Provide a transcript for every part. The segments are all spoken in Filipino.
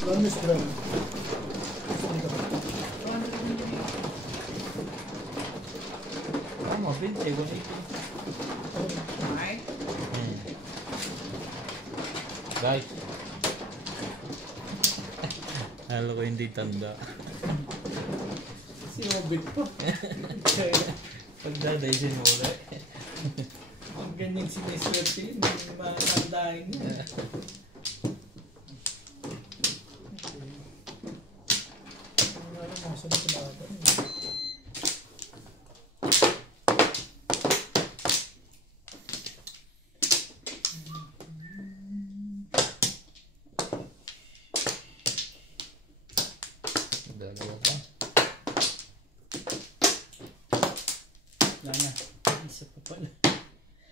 Promise, bro. Tama, 20. Guys. Alam ko hindi tanda. Sinobit pa. Pagdaday sinuli. Ang ganyan siniswerte yun, hindi matandahin yun. Dalawa pa. Wala na. Isa pa pala.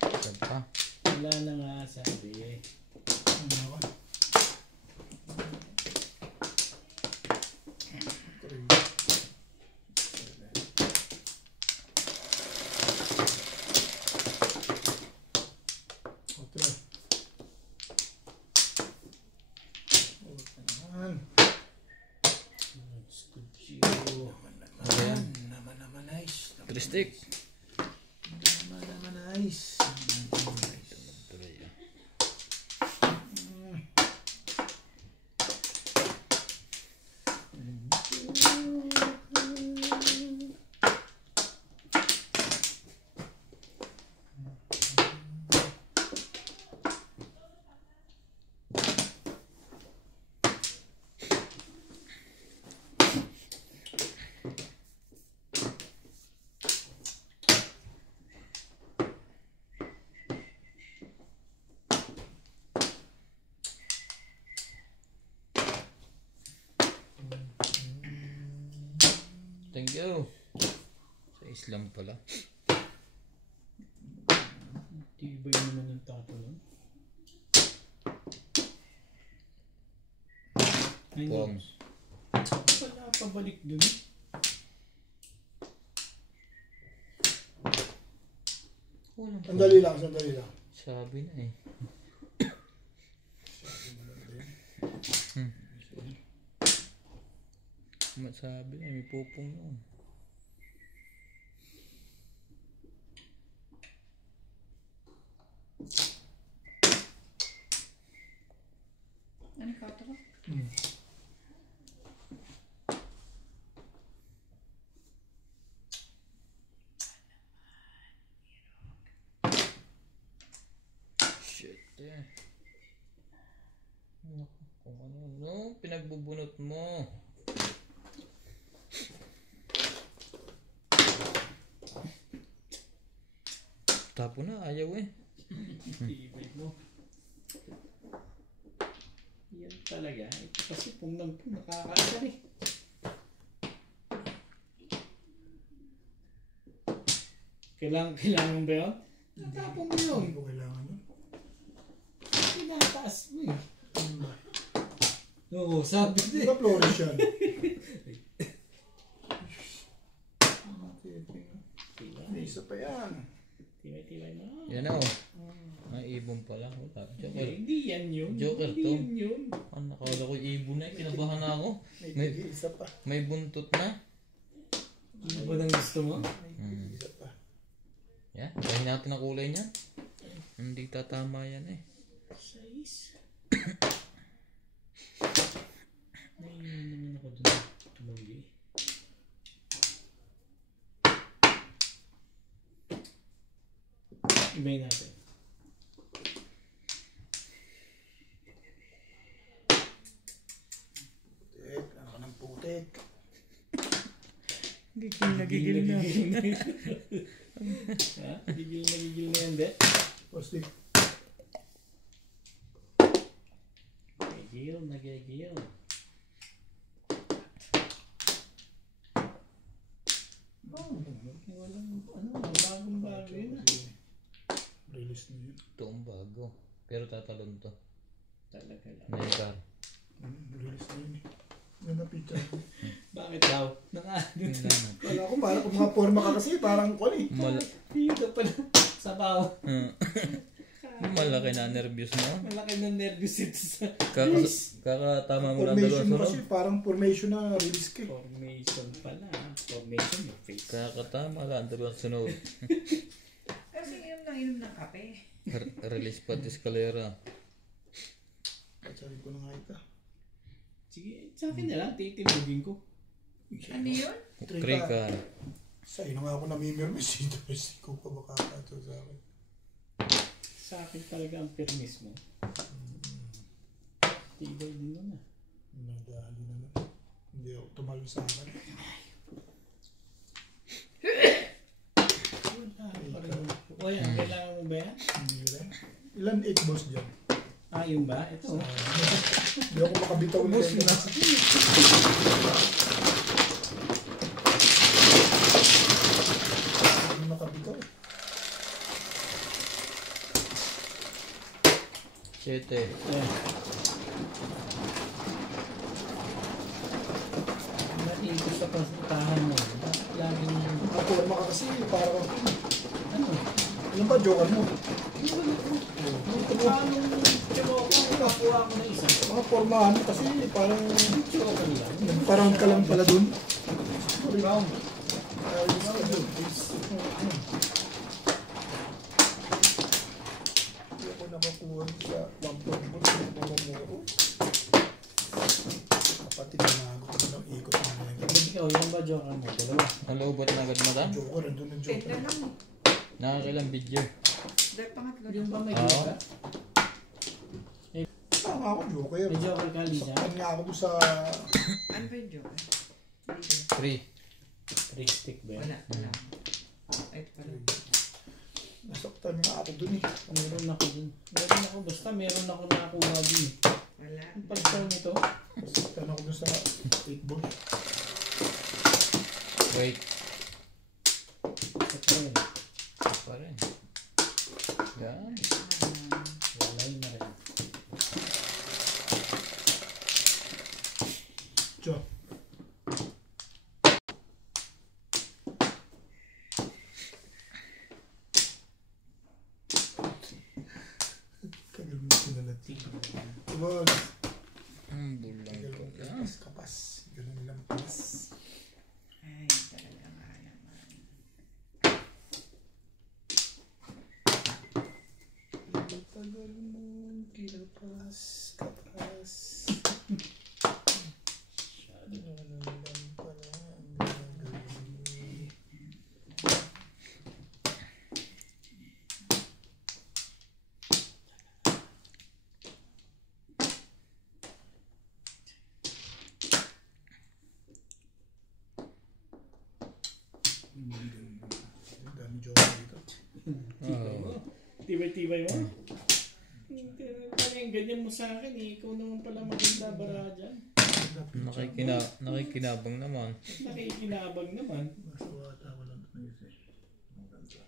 Isa pa. Wala na nga sabi. Tristik. Naman nice. Thank you. Sa Islam pala. Tibay naman yung tato nun. Pong. Wala pabalik dun. Sandali lang. Sabi na eh. Masabi na may pupong yun. Ano ka ito? Shit eh. Kung ano, pinagbubunot mo. Tapo na, ayaw eh. Tibay mo. Yan talaga. Ito kasi pong nakakasal eh. Kailangan ba yun? Natapon mo yun. Hindi ko kailangan yun. Pinataas mo eh. Oo, sabi din. Diba Flores yan? May isa pa yan. Tibay mo. Yan o. May ibon pala. Wala. Joker. Hindi yan yun. Joker Hindi to. yan yun. Ano, nakala ko ibon na. Kinabahan na ako. May isa pa. May buntot na. Ano ba nang gusto mo? May isa pa. Yan. Dahil natin ang kulay niya. Hindi tatama yan eh. Size. Naiinom naman ako dun. Tumuli. Ibayin natin. Putik. Ano ka ng putik? Gigil na. Ha? Gigil na yan, de? Postik. Nagigil. Walang, bagong-bago yun. Release na yun. Ito ang bago. Pero tatalon to. Talaga lang. Naikar. Release na yun eh. Yan na picture. Bakit daw? Kala ko mahal kung mga forma ka kasi parang kwan eh. Pito pala. Sabaw. Malaki na nervyos mo. Malaki na nervous ito sa Kakatama mo lang dalawa Formation mo sa kasi parang formation na release ka. formation pala. Formation yung face. Kakatama lang dalawa sa sunod. Kasi inom ng kape. Release pa escalera. Patsari ko na nga ito. Sige, sa akin na lang, titimugin ko. Ano yun? Trikan. Sa ino nga ako namimirmis dito. Hindi ko pa makakato sa akin. Sa akin talaga ang permis mo. Tibay din mo na. Nadali naman. Hindi ako tumalo sa akin. O yan, kailangan mo ba yan? Hindi rin. Ilan 8 balls dyan? Ah, yun ba? Ito. Hindi ako makabitaw na yun. Hindi makabitaw. 7. Ayan. Naikot sa pasitahan mo. Bakit laging... Ako lang makakasi. Para ko. Ano? Ilan ba joker mo? Paano choke nakakuha ko ng isa? Mga formahan kasi parang Choke lang. parang ka lang pala dun. Round. Ayos ka dun. Hindi ako nakakuha sa 1.4 sa pamamuro. Kapatid na ako ng ikot na ngayon. Ba't ikaw, yan ba joker mo? Dalawa. Nalubot na agad madam? Joker, andun ang joker. Ito lang. Nakakailang video. Dahil pangatlo Yung ba na. may Oo. joker? Tama ako, joker. May joker ka, Lisa? Saktan nga ako doon sa... Ano ba yung joke? 3. Three stick ba yan? Wala. Ay, ito pala. Nasaktan nga ako doon eh. Meron ako dun. Meron ako, basta meron ako nakakuha dun eh. Wala. Ang pagkaw nito, Nasaktan ako doon sa 8 balls. Wait. ito rin. Pa rin. Yan. Walay na rin. Tiyo. Kagal mo sinalati. Diba? Bulang Kagal mo pala. kapas. Ganun lang pas. Ay, talaga nga naman. Tagal mo kilapas. Kapas. Ganun lang pala ang gagawin. Ang dami joke dito. Oh. Tibay-tibay mo? Ano yung ganyan mo sa akin eh. Ikaw naman pala maganda bara dyan. Nakikinabang naman. Nakikinabang naman. Basta wata ko lang ito eh. Ang ganda.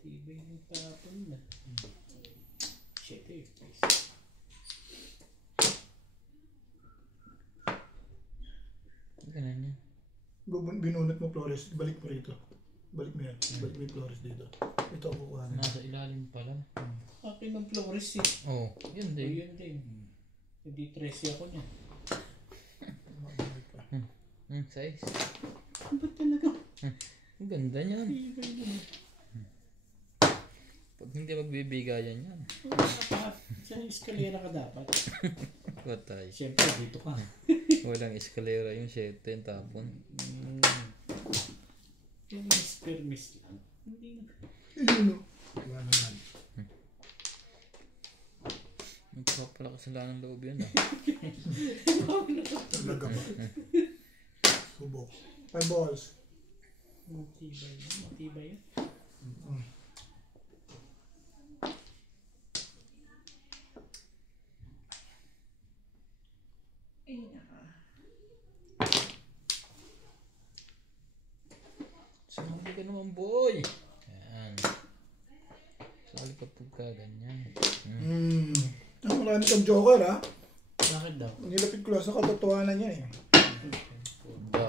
Tibay ng tapon na. Shit eh. Ganun yan. Binunot mo Flores, balik mo rito. Balik mo yan. Balik mo yung Flores dito. Ito ako kuha na. Nasa ilalim pala. Akin ng Flores eh. Oh, yun O din. yun din. Hindi 13 ako niya. Size. Ba't talaga? Ang ganda niyan. Tibay naman. Pag hindi magbibigayan yan. Sa eskalera ka dapat. Patay. Siyempre dito ka. Walang eskalera yung 7 tapon. Yung permis lang. Hindi na. Ayun o. Wala naman. Magpapalakas sila ng loob yun ah. Talaga ba? Subok. 5 balls. Matibay yan. Matibay yan. Ay, naka. Sumali ka naman boy. Yan. Sali ka pagka ganyan. Ang marami kang joker ha. Bakit daw? Nilapit ko lang sa katotohanan niya eh. Ba.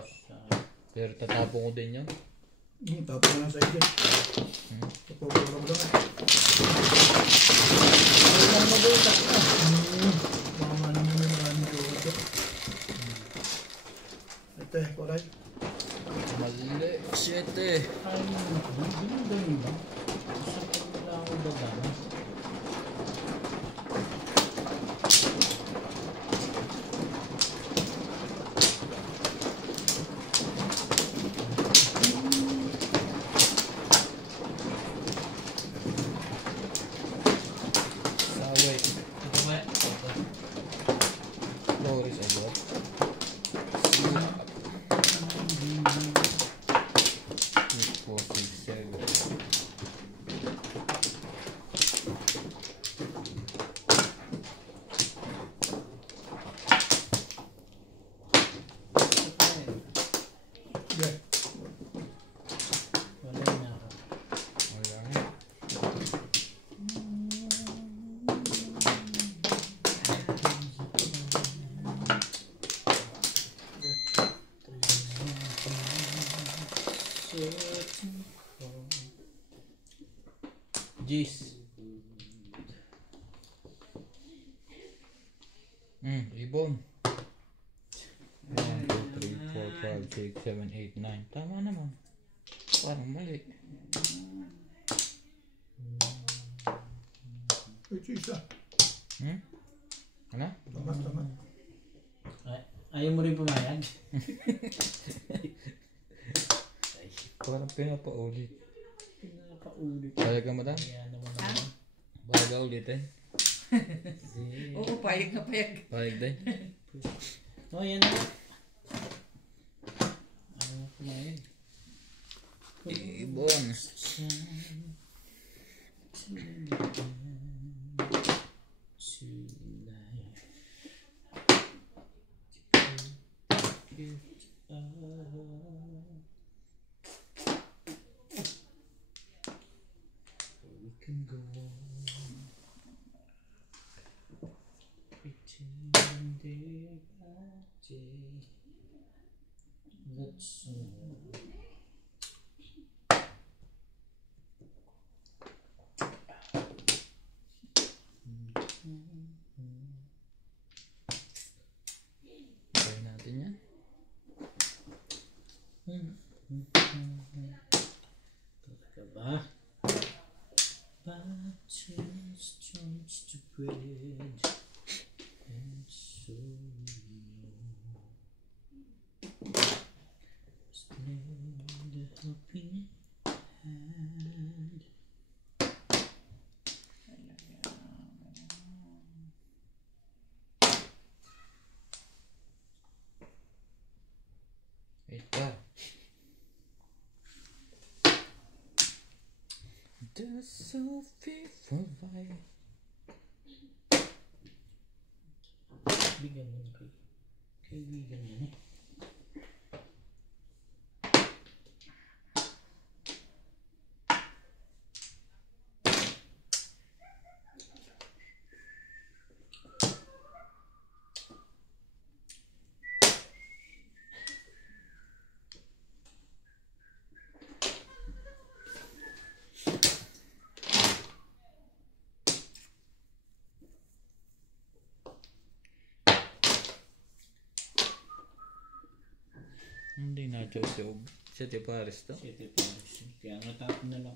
Pero tatapon ko din yan. Tapos na lang sa isip. Kapag mo lang. Ay, lang mabutas na. Mga naman may maraming jowa ito. Ito eh, koray. Mali. 7. Ay, ganun ba? Saan ka nila ako dadaan? Saway. Ito ba? Ito. Flores agad. 2, 4, 6, 7. Yeah. Wala na ako. Wala. Jeez. Ibon. 1, 2, 3, 4, 5, 6, 7, 8, 9. Tama naman. Parang mali. Ito isa. Ano? Tama, tama. Ayaw mo rin pumayag? Parang pinapaulit. Pinapaulit. Payag ka madam? Kaya naman ako. Payag ka ulit eh. Oo, payag na payag. Payag din. Oh, yan na. Ayaw mo pumayag. Ibon. We can go on pretending day by day. That's all. Try natin yan. Talaga ba? Buttons joints to bread and so just lend a helping hand. Ito. The Sophie for Vibe. Bigyan mo na kaibigan mo na. Hindi na-choose yung City Paris to. City Paris. Kaya natapon na lang.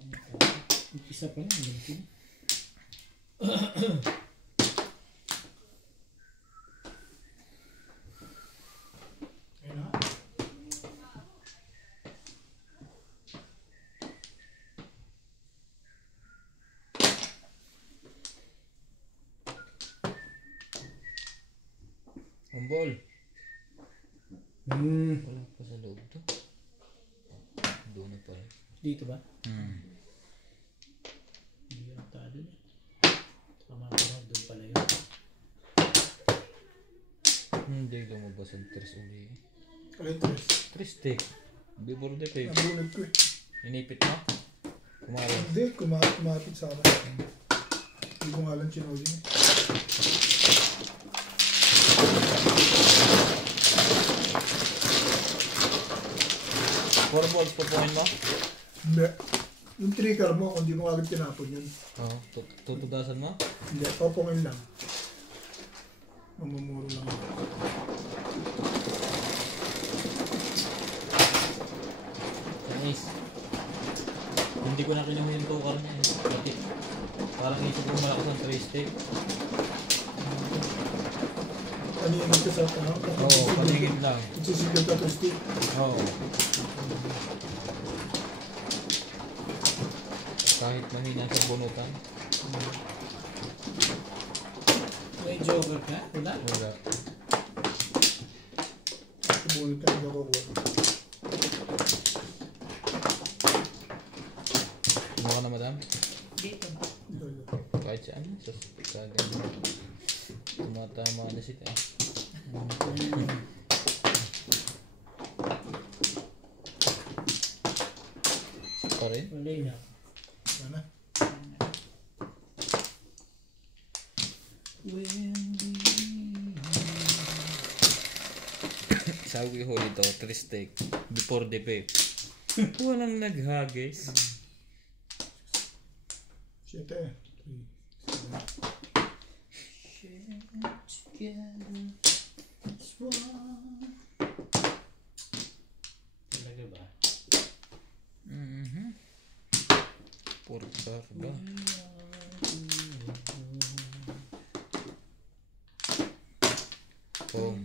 Isa pa lang. Ganito na. Ayun na. Umbol. Wala pa sa loob to. Doon na pala. Dito ba? Hindi yata doon eh. Tama ba? Doon pala yun. Hindi lumabas ang tres uli. Alin tres. Triste. Before the tape. Nabunod ko eh. Inipit mo? Kumain. Hindi, kumapit sa akin. Hindi ko nga lang chinoli eh. 4 balls pupuhin mo? Hindi. Yung trigger mo, kung di mo agad tinapon yun. Oo. Tutugasan mo? Hindi, popongin lang. Mamumuro lang. Nice. Hindi ko na kinuha yung tukar niya eh. Pati. Parang isip ko malakas ang 3 stick. Kaningin ka sa tanong. Oo, paningin lang. Isisigil ka to stick. Oo. Kahit mahina sa bunutan. May joker ka? Wala? Wala. Subunin ka nila kukuha. Ano ka na madam? Dito. Kahit saan. Sa ganyan. Tumatama na sila. Pa rin? Wala na. Sana. Sabi ko ito, 3 steak before the pay. Walang naghagis. 7. 3. Talaga ba? Por carga. Oh.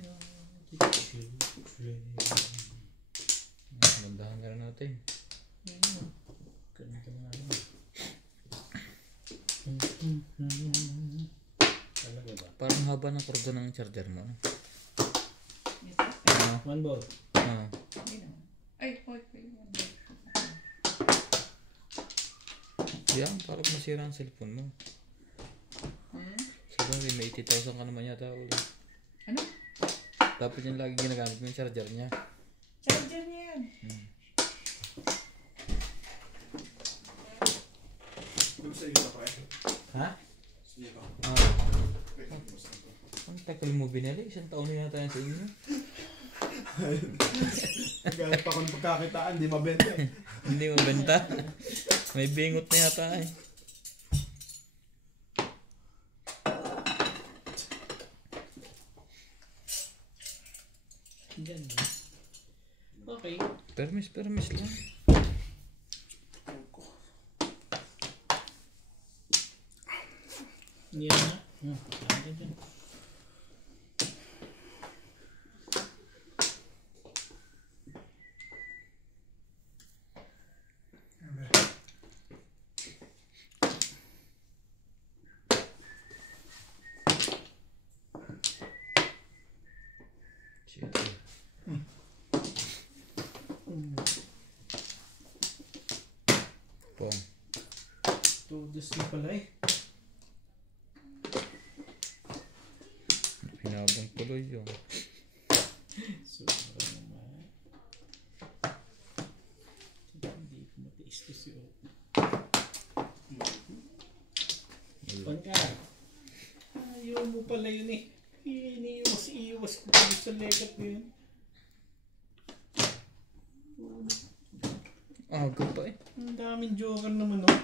Mandahan ka rin natin. Ganito nga rin. Talaga ba? Parang haba ng kordo ng charger mo. Dito. Ano? 1 ball. Ah. Dito. Ay, hoy. Yan, parang masira ang cellphone mo. Sabagay, may 80,000 ka naman yata ulit. Ano? Dapat yan lagi ginagamit mo yung charger niya. Charger niya yan. Ha? Ang tagal mo binili? 1 taon na yata yan sa inyo. Kahit pa kung pagkakitaan, di mabenta eh. Hindi mabenta. May bingot na yata eh. Diyan. Okay. Permis lang. Yan na. Ano dyan? Pong. Tudos na pala eh. Pinabang tuloy yung. Sobrang naman. Hindi ko matiis to si O. Pagka. Ayaw mo pala yun eh. Iniiwas ko pa sa legat na yun. Aga pa eh. Ang daming joker naman oh.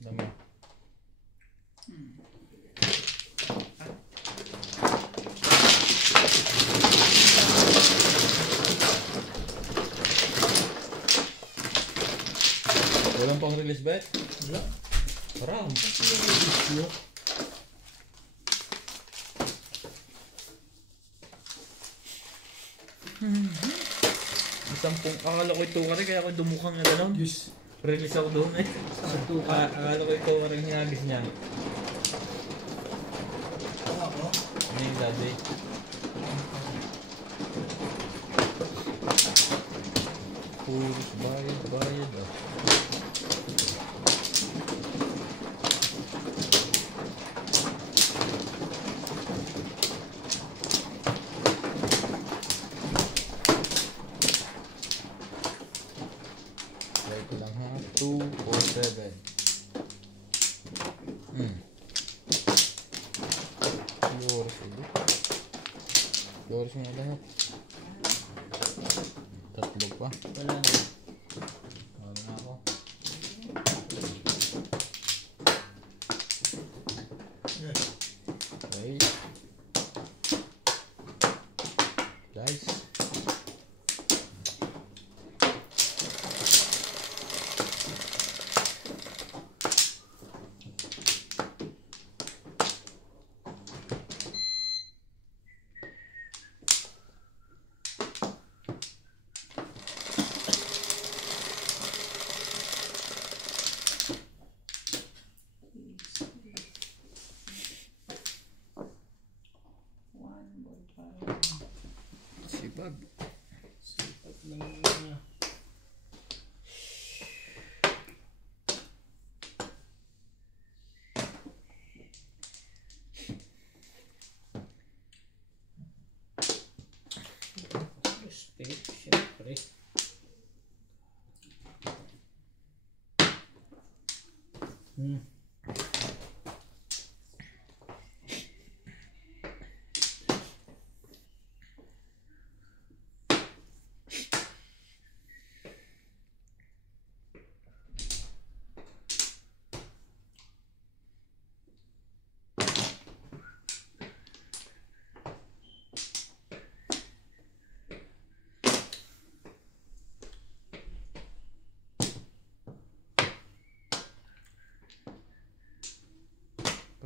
Dami. Walang pang release bet? Wala. Parang. Akala ko ito ka rin, kaya ako dumukang na gano'n. Yes. Release ako doon eh. Akala ko ito ka rin hinagis niya. Ako? Ano yung daddy? Puros bayad ah. Try ko lang ha. 2 or 7. Yours ulit. Doors mo lahat. Tatlo pa. Wala na. Wala na ako. Yan. Okay. Guys. Sipag. At ng respect, syempre.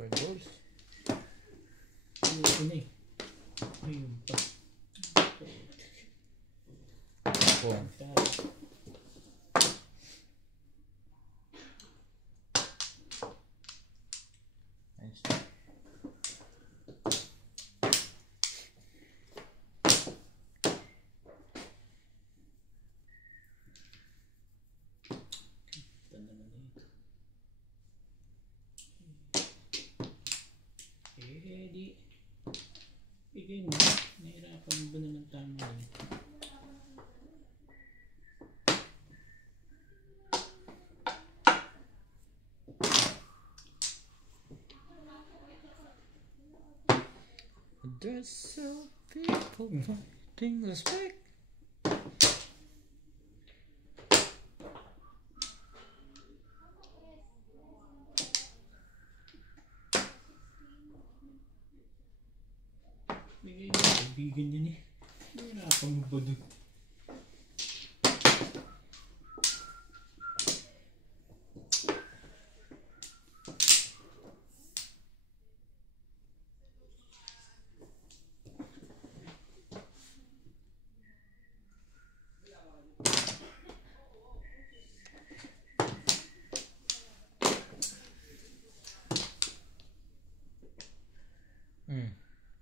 Per doors. Ito na eh. Ayun pa. Four. Nice. Ito naman ito. Di. Bigay mo. Nahirapan ba naman tama yun? There's so people fighting respect. Bigay mo. Kaibigan yun eh. Nahirapan mo ba doon?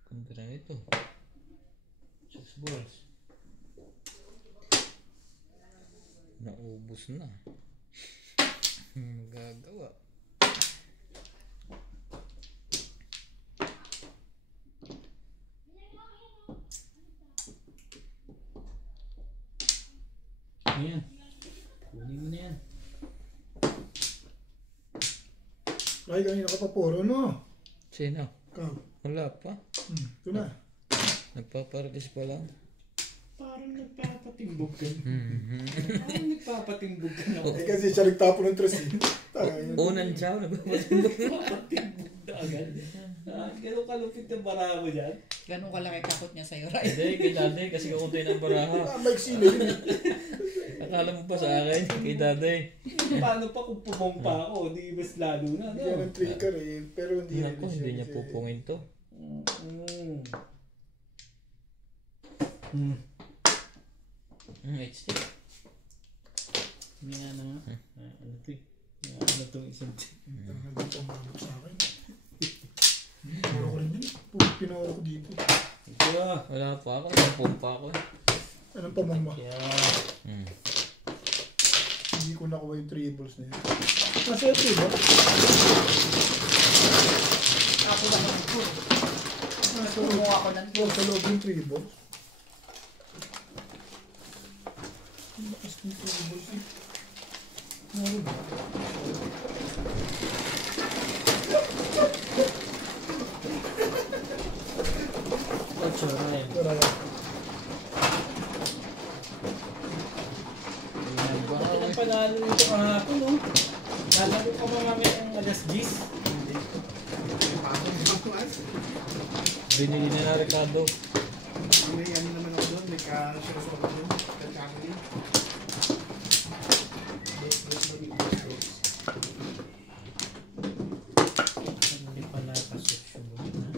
Kontra ito. 6 balls. Naubos na. Magagawa. Ayan. Kunin mo na yan. Ay, kanina ka pa puro, no? Sino? Ikaw. Wala pa. Ito na. Nagpaparadis pa lang. Parang nagpapatimbog ka. Parang nagpapatimbog ka na. Eh, kasi siya nagtapo ng tres. Unang chow, nagpapatimbog. Nagpapatimbog na agad. Ganun kalupit ang bara mo dyan. Ganun kalaki takot niya sa'yo, right? Hindi, kay Daday, kasi kakuntay ng baraha. Mike Sino yun. Akala mo pa sa akin, kay Daday. Paano pa kung pumompa ako? Di mas lalo na. Hindi yan ang trigger eh. Pero hindi Naku, hindi niya pupungin to. HD. May ano nga. Ano to eh. Ano to isang Hindi ko umabot sa akin. Pinoro ko rin yun. Pinoro ko dito. ito. Wala pa ako, napumpa ako eh. Anong pamama? Yeah. Hindi ko nakuha yung 3 balls na yun. Nasa ito ba? Ako lang ako. Kumuha ako ng Sa loob yung 3 balls. Ang lakas ng 3 balls eh. Ano ba? Ocho, Ryan. Wala yan. nanalo nito kahapon, no? Kala ko pa mamaya ang alas 10. Hindi. Pasok mo mas. Binili na na Ricardo. May ano naman ako doon, may ka-sirasolo doon. Kaya-kamali. Hindi pa nakasok siya mo yun, ha?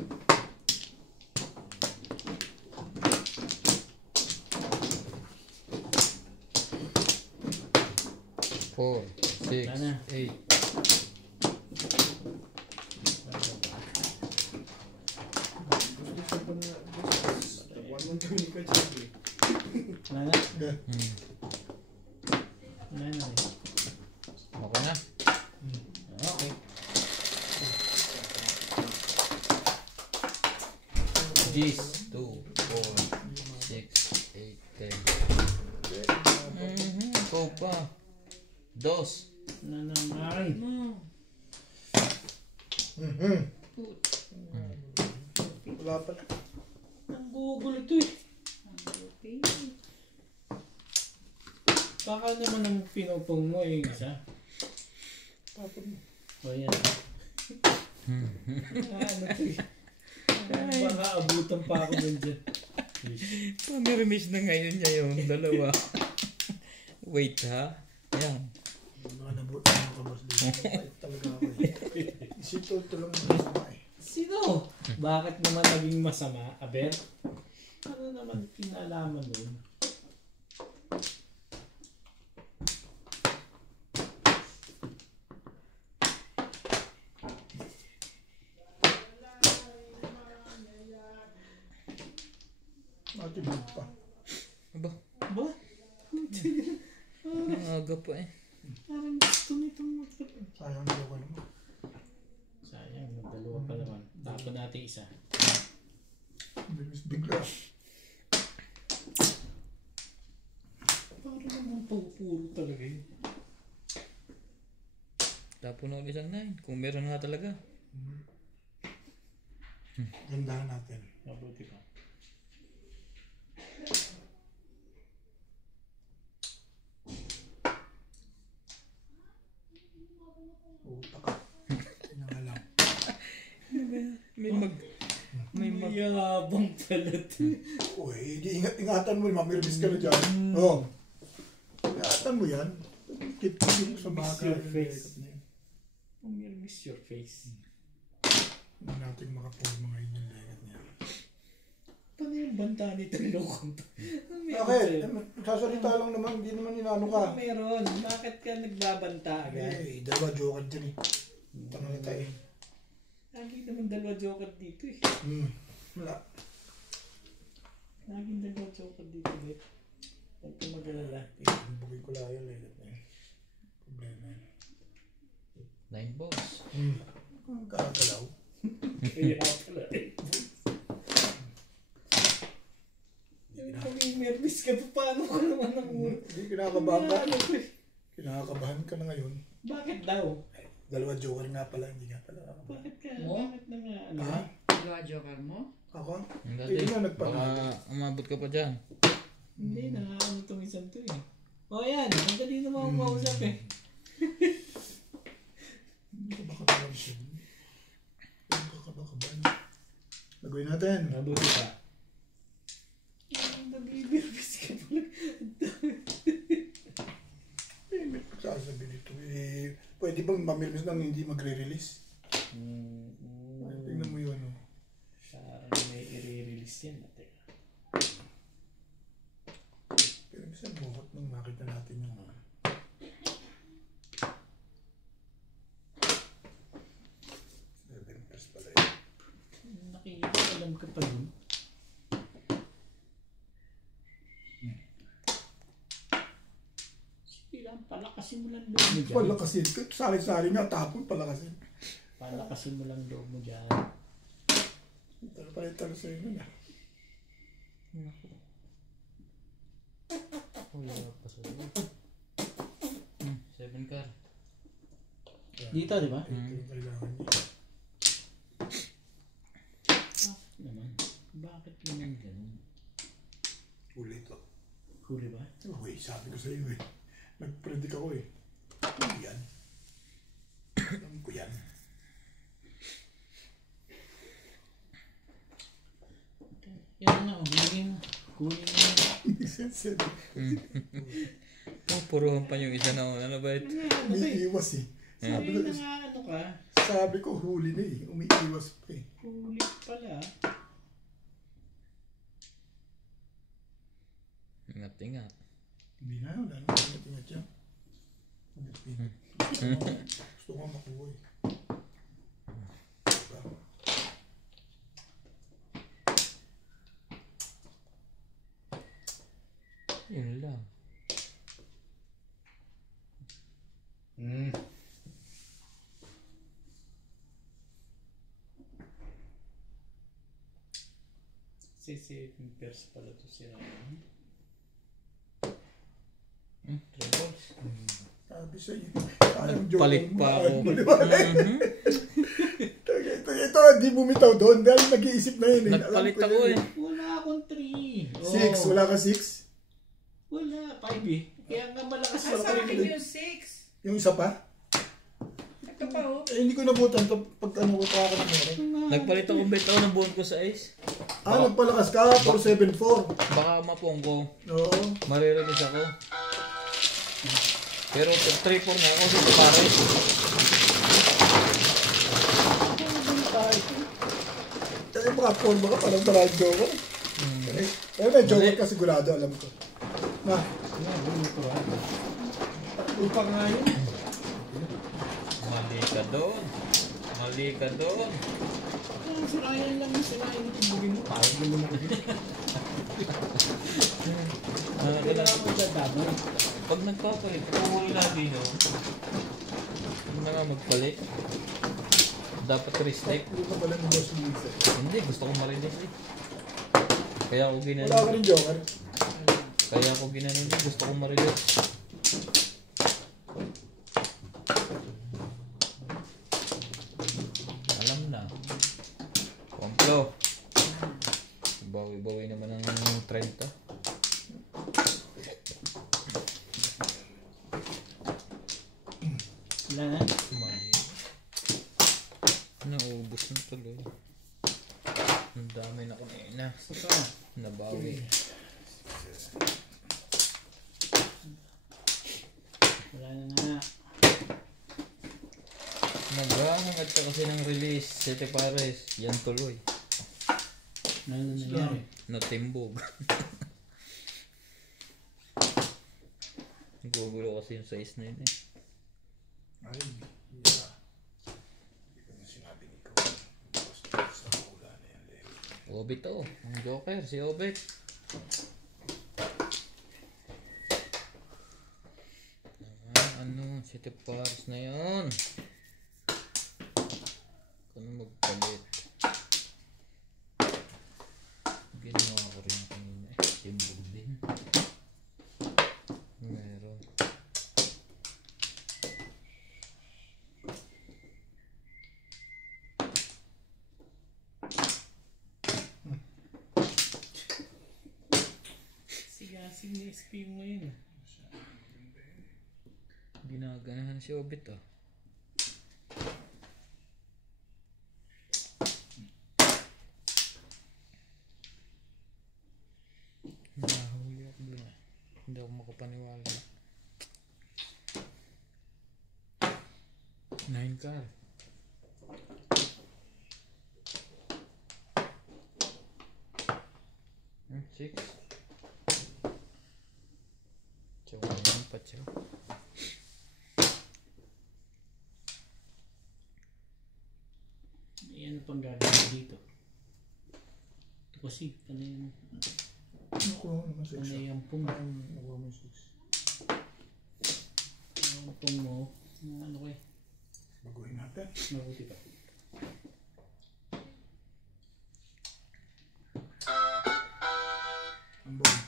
Four, six, Sana. 8. Wala na? Wala na rin. Okay na. Okay. G's, 2, 4, 6, 8, 10. Ikaw pa. Dos. Na naman. Wala pala. Ang gugulo ito eh. Baka naman ang pinupong mo eh, isa. Tapos mo. O yan. Ano ito eh. Baka abutan pa ako dun dyan. Pamirimiss na ngayon niya yung dalawa. Wait ha. Ayan. Mga nabuti mga kabas dito. Bait talaga ako eh. Isito ito lang ang masama eh. Sino? Bakit naman naging masama, Aber? Ano naman kinalaman nun? Matibig pa. Aba, Ba? ang aga pa eh. Parang gusto nitong magkaroon. Sayang na ako naman. Sayang, magdalawa pa naman. Tapon natin isa. Bilis bigla. Parang naman puro talaga yun. Tapos na isang 9. Kung meron nga talaga. Gandahan natin. Mabuti pa. Utak ka. Yan nga lang. May mag... Yabang pala ito. Uy, ingatan mo. Mamirmis ka na dyan. Oo. Ingatan mo yan. Keep mo sa baka. Your face. Miss your face. Hindi natin makapull mga inyong legat niya. Paano yung banta nito lokong to? Bakit? Sasalita lang naman. Hindi naman inano ka. Meron. Bakit ka nagbabanta agad? Eh, dalawa joker dyan eh. Tangan na tayo. Lagi naman dalawa joker dito eh. Wala. Laging dalawa joker dito eh. Huwag kang mag-alala. Bukay ko lang yung legat niya. Problema yan. 9 balls. Ang kakagalaw. Kaya pala eh. Yung pag-nervous ka pa, paano ka naman ang ulo? Hindi kinakabahan ka. Ano ko eh? Kinakabahan ka na ngayon. Bakit daw? Dalawa joker nga pala. Hindi nga pala. Bakit ka? Mo? Bakit na nga? Ano? Ha? Dalawa joker mo? Ako? Hindi. Hindi nga nagpanalo. Baka umabot ka pa dyan. Hindi na ano itong isang to eh. O yan, madali na mga mausap eh. Hindi ka baka ba siya? Hindi ka baka ba? Nagawin natin. Mabuti pa. Nabibirvis ka pala. May sasabi nito eh. Pwede bang mamirmis nang hindi magre-release? Tingnan mo yun. Oh. Parang may i-release yan. Teka. Pero minsan buhat nung makita natin yung 7 plus pala yun. Nakikialam ka pa dun. Sige lang, palakasin mo lang loob mo dyan. Palakasin. Sari-sari nga tapon palakasin. Palakasin mo lang loob mo dyan. Talo sa'yo nun ah. Wala pa sa 7 car. Dito, di ba? Ito yung kailangan niya. Naman. Bakit naman ganun? Huli ito. Huli ba? Uy, sabi ko sa'yo eh. Nag-predict ako eh. Yan. Alam ko yan. Yan na, bigyan mo. Kunin mo. Oh, puruhan pa yung isa na ano ba ito? Umiiwas eh. Sabi na nga ano ka. Sabi ko huli na eh. Umiiwas pa eh. Huli pala. Ingat-ingat. Hindi na, wala na. Ingat-ingat yan. Gusto ko makuha eh. Diba? Yun lang. Sisipin pairs pala to sila. Troubles. Sabi sa'yo. Palit pa ako. Ito, hindi bumitaw doon. Dahil nag-iisip na yun eh. Nagpalit ako eh. Wala akong 3. 6, wala ka 6? Wala, 5 eh. Kaya nga malakas Sa ako. akin yung 6. Yung isa pa? Ito pa oh. Eh, hindi ko nabutan to pag ano ko pa ako ng meron. Nagpalit ako bitaw ng buwan ko sa ice. Nagpalakas ka, 474. Baka mapong ko. Oo. Maririlis ako. Pero 3-4 nga ako sa pares. Kaya mga 4 baka parang parang joker. Eh, may joker ka sigurado, alam ko. Na. Upang nga yun. Mali ka doon. Mali ka doon. Sirayan lang yung sirayan yung tubugin mo. Parang mo naman yun. Kailangan mo dadamo. Pag nagpapalit, puhuli lagi no. Huwag na nga magpalit. Dapat restrict. Hindi ka pala ng boss Lisa. Hindi, gusto ko marilis eh. Kaya ako ginanon. Wala ka rin joker. Kaya ako ginanon eh. Gusto ko marilis. Alam na. Komplo. Bawi-bawi naman ng 30. Wala na. Mali. Naubos na tuloy. Ang dami na kanina. Nabawi. Wala na nga. Naghangat ka kasi ng release. Sete pares. Yan tuloy. Ano na nangyari? Natimbog. Gugulo kasi yung size na yun eh. Ay, yeah. Hindi ko na sinabi ni ko. Basta sa hula na yan, Leo. Obit to. Ang joker. Si Obit. Ano? Sete pares na yun. Kung magpalit. Ginawa ko rin kanina eh. Timbog din. Meron. Sigasig na SP mo ngayon. Ginaganahan si Obit ah. Nahuli ako dun ah. Hindi ako makapaniwala. 9 car. Hmm, 6. Tsaka yung patsaw. Ano pang gagawin dito? Ito kasi, panay Nakuha naman 6. ang pum. Nakuha mo 6. Ang pum mo, ano ko eh, Baguhin natin. mabuti pa. Ang buong.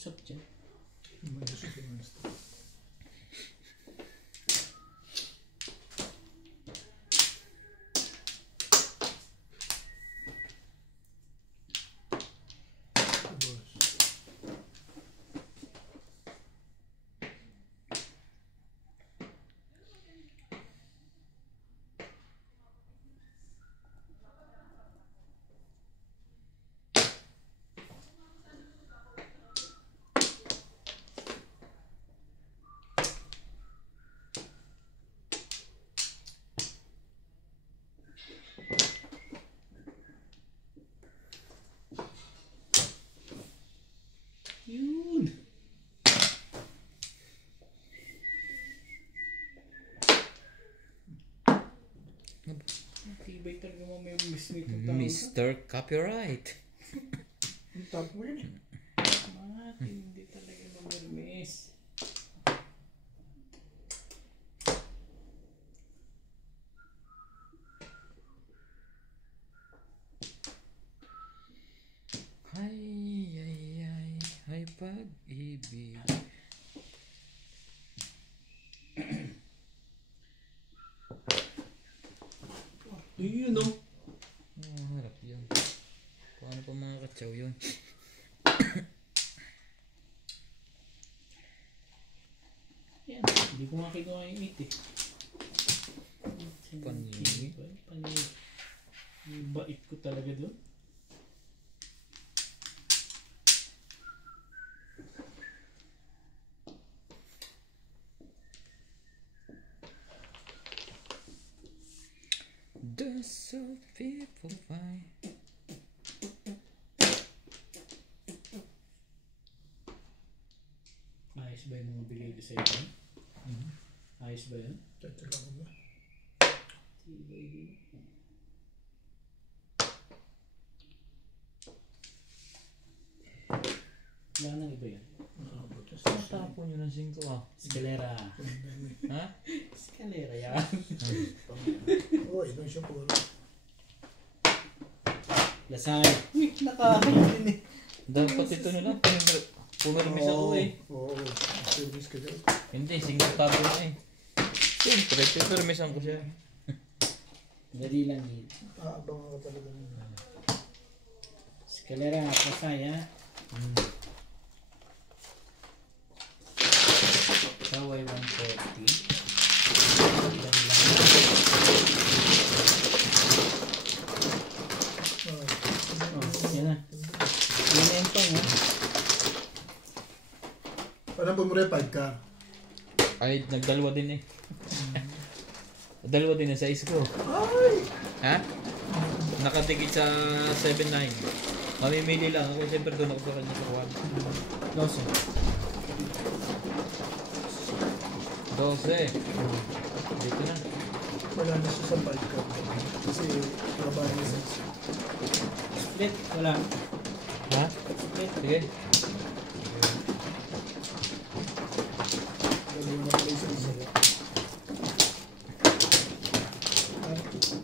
usap dyan. Yun. Tibay talaga mo may miss nito tao. Mr. Copyright. Ang top mo yun eh. Hindi talaga mag-miss. Ay pag-ibig. Yun no. Harap yun. Paano pa mga katsaw yun? Yan. Hindi ko nga kinuha yung 8 eh. Panini. Panini. Yung bait ko talaga doon. The so people find. Ayos ba yung mga bigay ko sa'yo? Ayos ba yun? Teka lang ba? Tibay din. Wala nang iba yan. Tapon yun ang 5 ah. Escalera. Ha? Escalera yan. Oo, ito siya po. Lasay. Uy, nakakain din eh. Dapat ito nila. Pumirmis ako eh. Oo, service ka dyan. Hindi, single tapon na eh. Siyempre, pipirmisan ko siya. Dali lang yun. Abangan ka talaga nun. Escalera, pasay ha. Kaway 140. Dali lang. Oh, yan na. Yan na yung tong ha. Parang bumure 5 ka. Ay, nagdalawa din eh. Dalawa din ang size ko. Ay! Ha? Nakatikit sa 7.9. Mamimili lang ako. Siyempre doon ako sa kanya sa kuwan. 12. Dito na. Wala na siya sa 5 ka. Kasi trabaho niya sa Split, wala. Ha? Split. Sige. dalawa na pala isa.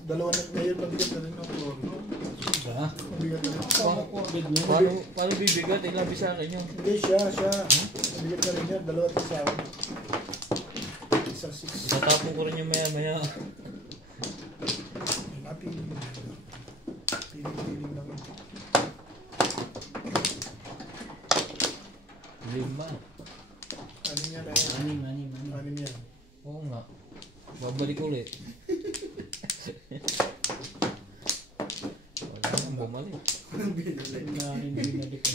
Dalawa na ngayon, mabigat na rin ang floor, no? Diba? Mabigat na rin. Recorded mo. Paano bibigat? Ilabi sa akin yun. Hindi, siya. Mabigat na rin yan. Dalawa at isa. Isa 6. Itatapon ko rin yung maya-maya. Piling lang. 5. Anim yan, Mani. Anim yan. Oo nga. Babalik ulit. Wala nang bumalik. Na hindi nalik. 4,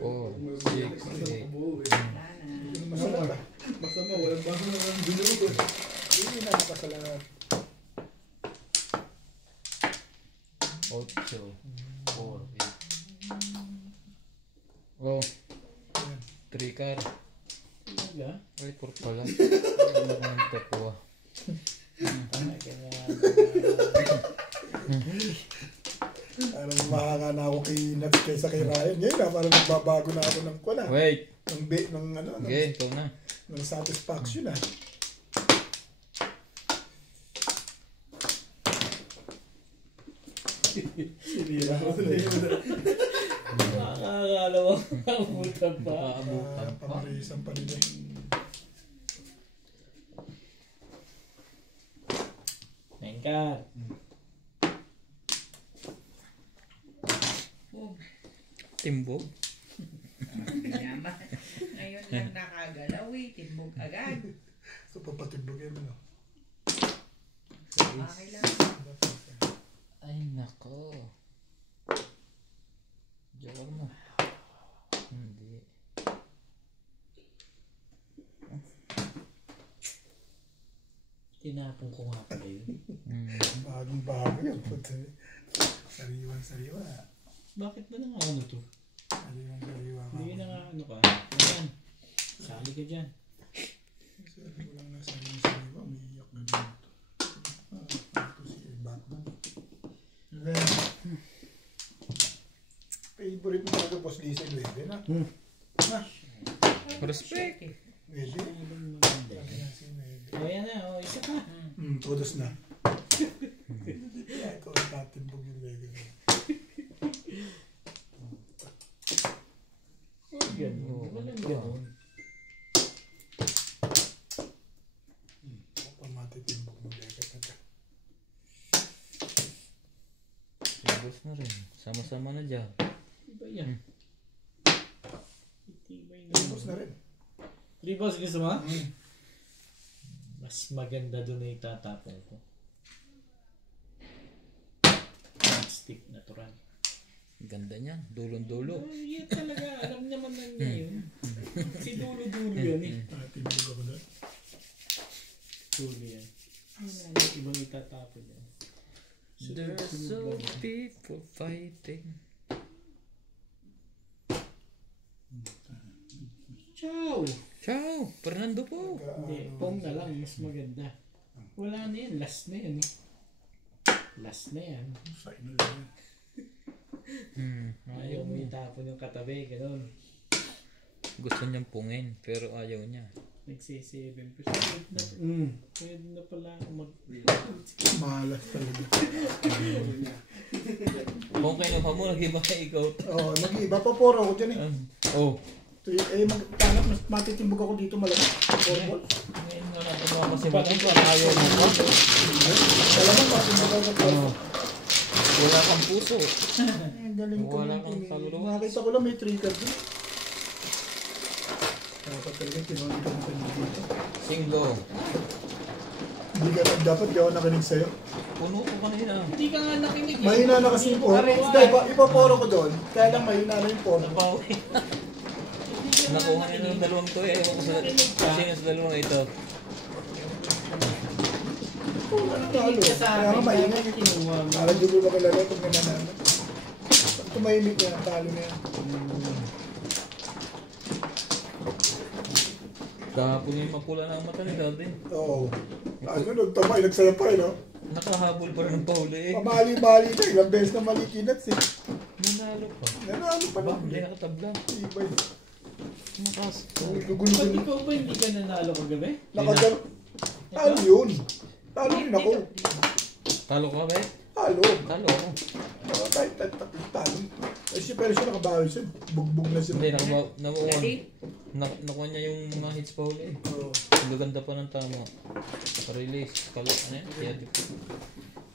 6, 8. Masama, walang bago na ng binugo. Hindi na nakasalanan. 8, 4, 8. Oh, 3 car. Talaga? Ay, 4 pala. Wala ko ng takwa. Parang mahanga na ako kaysa kay Ryan. Ngayon na, parang nagbabago na ako ng kuna. Wait. Ng Ikaw na. ng satisfaction na. Sinira ko na yun. Nakakala mo, abutan pa. Nakaabutan pa. Pamarisan pa nila. Main ka. Timbog. Ngayon lang nakagalaw eh. Timbog agad. So papatibugin mo. Okay lang. Ay, nako. Jawar mo. Hindi. Tinapong ko nga pala yun. Bagong bago yun. Sariwan-sariwa. Bakit ba nang ano to? Sariwan-sariwa. Hindi na nga ano ka. Ayan. Sali ka dyan. Walang nasariwan-sariwa. Umiiyak na dito. Ito si Batman. Then, favorite mo talaga Boss Diesel, Wede na. Na, Respect. Wede. Maganda. Ayan na, o isa ka. Todos na. Ikaw ang tatimbog yung Wede. Ganun. Walang ganun. Pamatitimbog yung Wede na ka. Timbos na rin. Sama-sama na dyan. Iba yan. Itibay na. Timbog na rin. Ribos, gusto mo? Mas maganda doon na itatapon ko. Stick natural. Ganda niyan. Dulong-dulo. Yan talaga. Alam naman na niya yun. Si dulo-dulo yan eh. Tatimbog ako na. Dulo yan. Ano ibang itatapon yan. There's so people fighting. Ciao! Ciao! Fernando po! Hindi, pong na lang. Mas maganda. Wala na yan. Last na yan eh. Last na yan. Sa'yo na lang yan. Ayaw mo itapon yung katabi. Ganun. Gusto niyang pungin, pero ayaw niya. Nagsi-7%. Pwede na pala mag... Malas talaga. Kung kayo pa mo, nag-iba ka ikaw. Oo, nag-iiba pa poro ako dyan eh. Oh. Magtanap, mas matitimbog ako dito malamang. Forball. Ngayon nga natin mga kasimutin ko, ayaw mo pa. Malamang matitimbog ako sa forball. Wala kang puso. Ang galing ko. Wala kang kaluluwa. Makakita ko lang may trigger din. Dapat talaga kinuha ka ng kanya dito. Singgo. Hindi ka dapat di ako nakinig sa'yo. Puno ko kanina. Hindi ka nga nakinig. Mahina na kasi yung poro. Hindi, ipaporo ko doon. Kaya lang mahina na yung poro. Napawi. Nakuha nila ng dalawang to eh. Ewan ko sa sino sa dalawang ito. Ano kaya nga mahina. Parang di ko ba kilala pag nananana. Pag tumahimik niya, talo na yan. Kahapon yung mapula na ang mata ni Daddy. Oo. Ano, nagtamay, nagsayapay, no? Nakahabol pa rin ng pauli eh. Pamali-mali na, ilang beses na mali kinats eh. Nanalo pa. Nanalo pa Ba, lang. hindi nakatabla. Ibay. Makas. Ba't Gugulo-gulo. ikaw ba hindi ka nanalo kagabi? Nakagano. Talo yun. Talo rin ako. Talo ka ba eh? Talo. Talo ako. Kahit talo. Pero siya nakabawi siya. Bugbog na siya. Hindi, nakuha. Nakuha niya yung mga hits pa uli eh. Oo. Ang gaganda pa ng tama. Release. Ano yan? Kaya di po.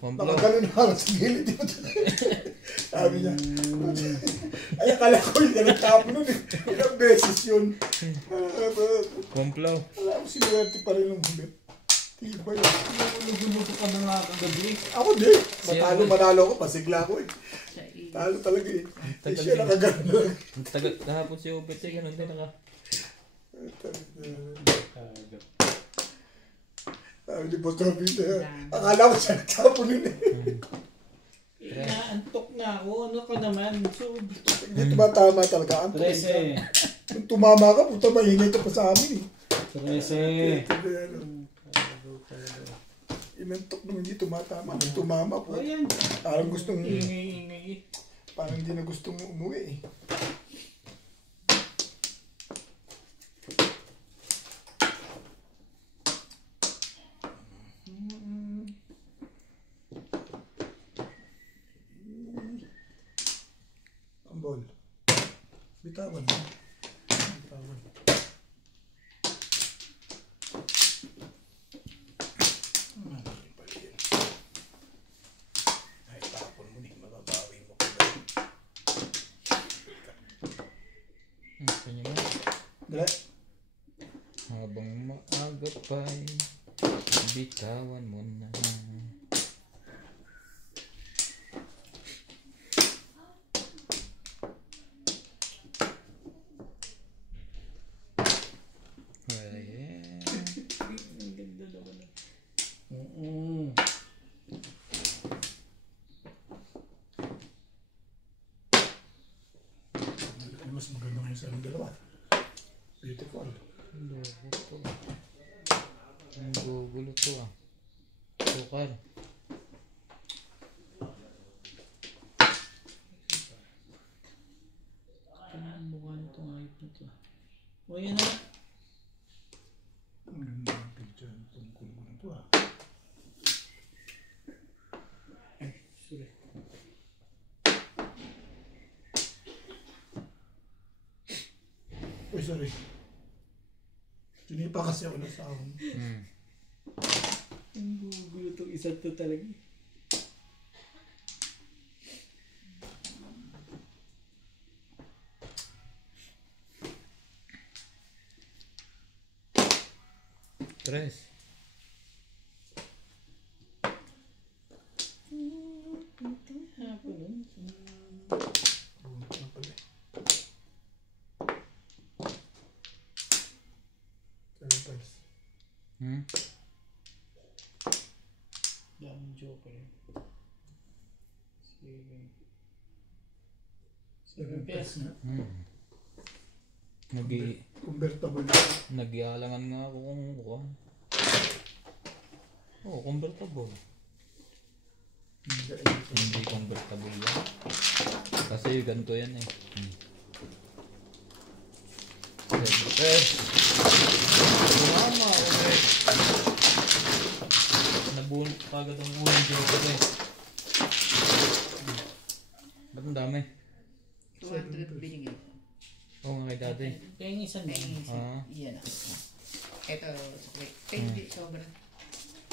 One blow. Nakagano na ako sa gilid. Sabi niya. Ay, akala ko yung nagtapo nun eh. Ilang beses yun. One blow. Alam mo, sinuwerte pa rin ng huli. Tibay. Nagulo-gulo ka na nga kagabi. Ako di. Matalo, manalo ako. Pasigla ko eh. Talo talaga eh. Eh siya nakagano lang. Kahapon si Obet eh. Ganun din naka. Sabi ni Boss Robin, akala ko siya nagtapo nun eh. Inaantok na ako. Ano ka naman? So, Hindi tumatama talaga. Ang 13. Kung tumama ka, puta maingay ka pa sa amin eh. 13. Inantok nung hindi tumatama. Nung tumama po. Ayan. Parang gustong, Ingay-ingay. parang hindi na gustong umuwi eh. Ang ball. Bitawan mo. Bitawan. Ay, tapon mo ni. Mababawi mo ko ba? Kanya mo. Dali. Habang maaga pa'y bitawan mo na. Ang ganda naman. Mas maganda ngayon sa aming dalawa. Beautiful. Logo to. Ang gugulo to ah. Sukar. Ang mukha nitong ayot nito. O yan na. Ang ganda ng picture tungkol ko nito ah. Ay, sorry. Uy, sorry. Sinipa kasi ako na sa akin. Ang gugulo itong isa to talaga. Tres. Hapon nun. Bunot na pala eh. Seven times. Daming joker yun. 7 Seven times nga. Convertible na. Nag-ialangan nga ako kung ano. Oo, convertible. Hindi convertible yan. Kasi ganito yan eh. Siyempre. Mama, okay. Nabunot kagad ang unang joker eh. Ba't ang dami? 200 binigay. Oo nga kay dati. Kaya yung isa na. Ah. Yan ah. Ito, wait. Kaya hindi, sobra.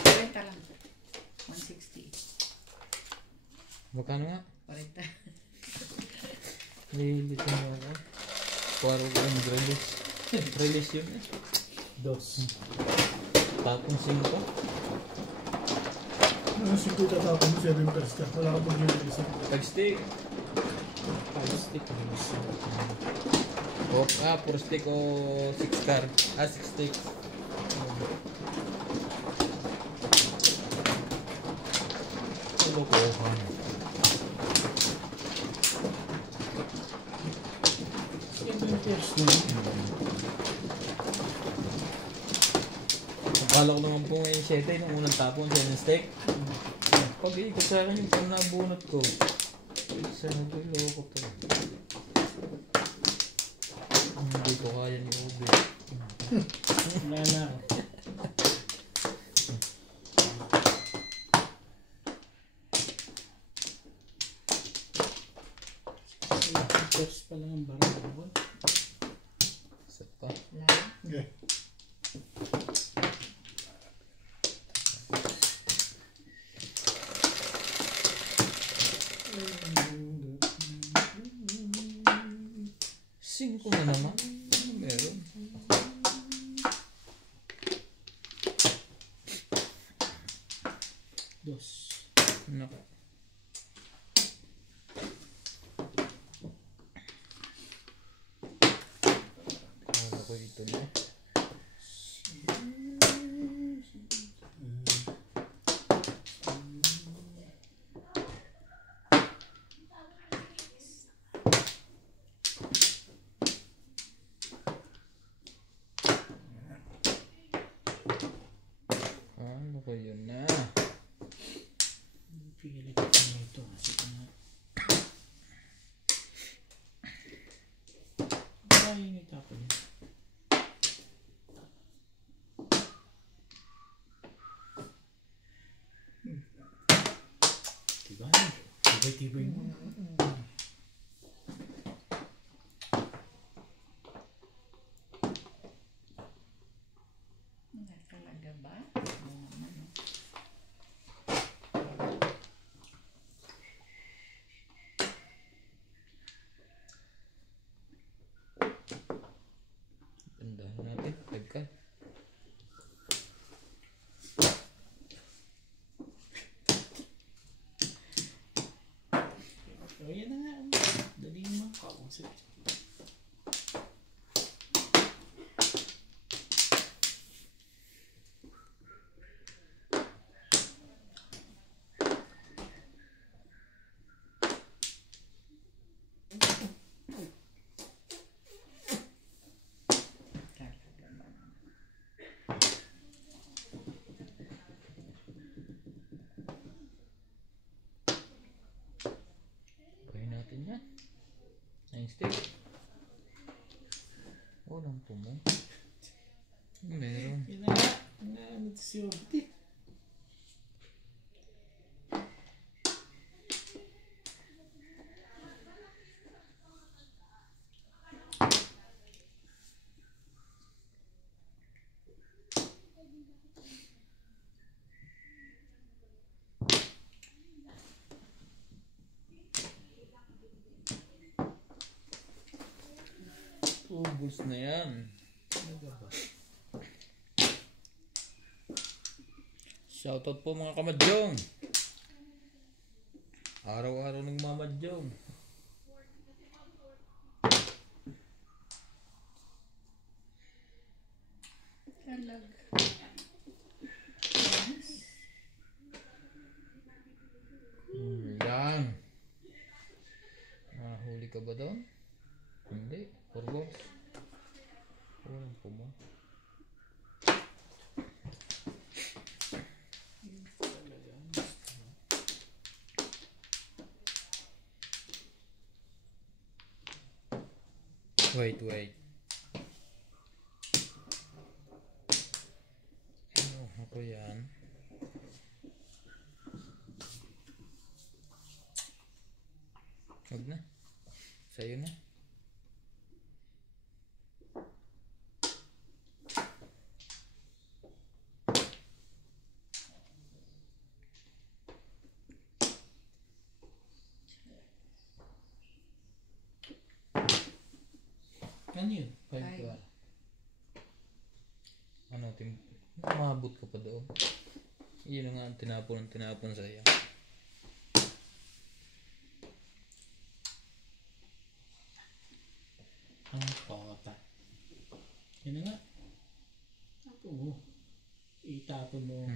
40 lang. 160. Magkano nga? 40. Nililito mo ako. Parang ang release. Release yun eh. Dos. Tapong 5. Ano 50 tatapon mo 7 times ka. Wala ka pang yung isa. Pag-stick. 5 stick. O, puro stick o 6 car. 6 sticks. Ano ko? First na. Akala ko naman po ngayon 7 nung unang tapon 7 stick. Pag-iikot sa akin yung pang nabunot ko. Sa nagulo ko to. Hindi ko kaya ni Ube. Wala na ako. First pa lang ang barang. Isa pa. Okay. Singko na naman. Meron. Dos. Naka. Kala ko ito na. Ano ko yun na? Pilit ko na ito. Kasi na. Kaya yung itapon. Diba? Tibay-tibay mo. Talaga ba? Ano naman, no? Gandahan natin. 5 ka. O yan na nga. Dali mo. Kausap. Talaga ba? Gawin natin yan. 9 stick. Walang pumo. Meron. Yan na nga. Ano to si Obti? Ubus na yan. Shoutout po mga kamadyong. Araw-araw nagmamadyong. Talaga. Lang. Huli ka ba doon? Hindi. Purbo. Walang pumo. Wait. Ano ako yan? Wag na. Sa'yo na. Ano yun? 5 Ay. ka. Ano, maabot ka pa doon. Yun na nga ang tinapon sa'yo. Ang kota. Yan na nga. Tapon mo. Itapon mo.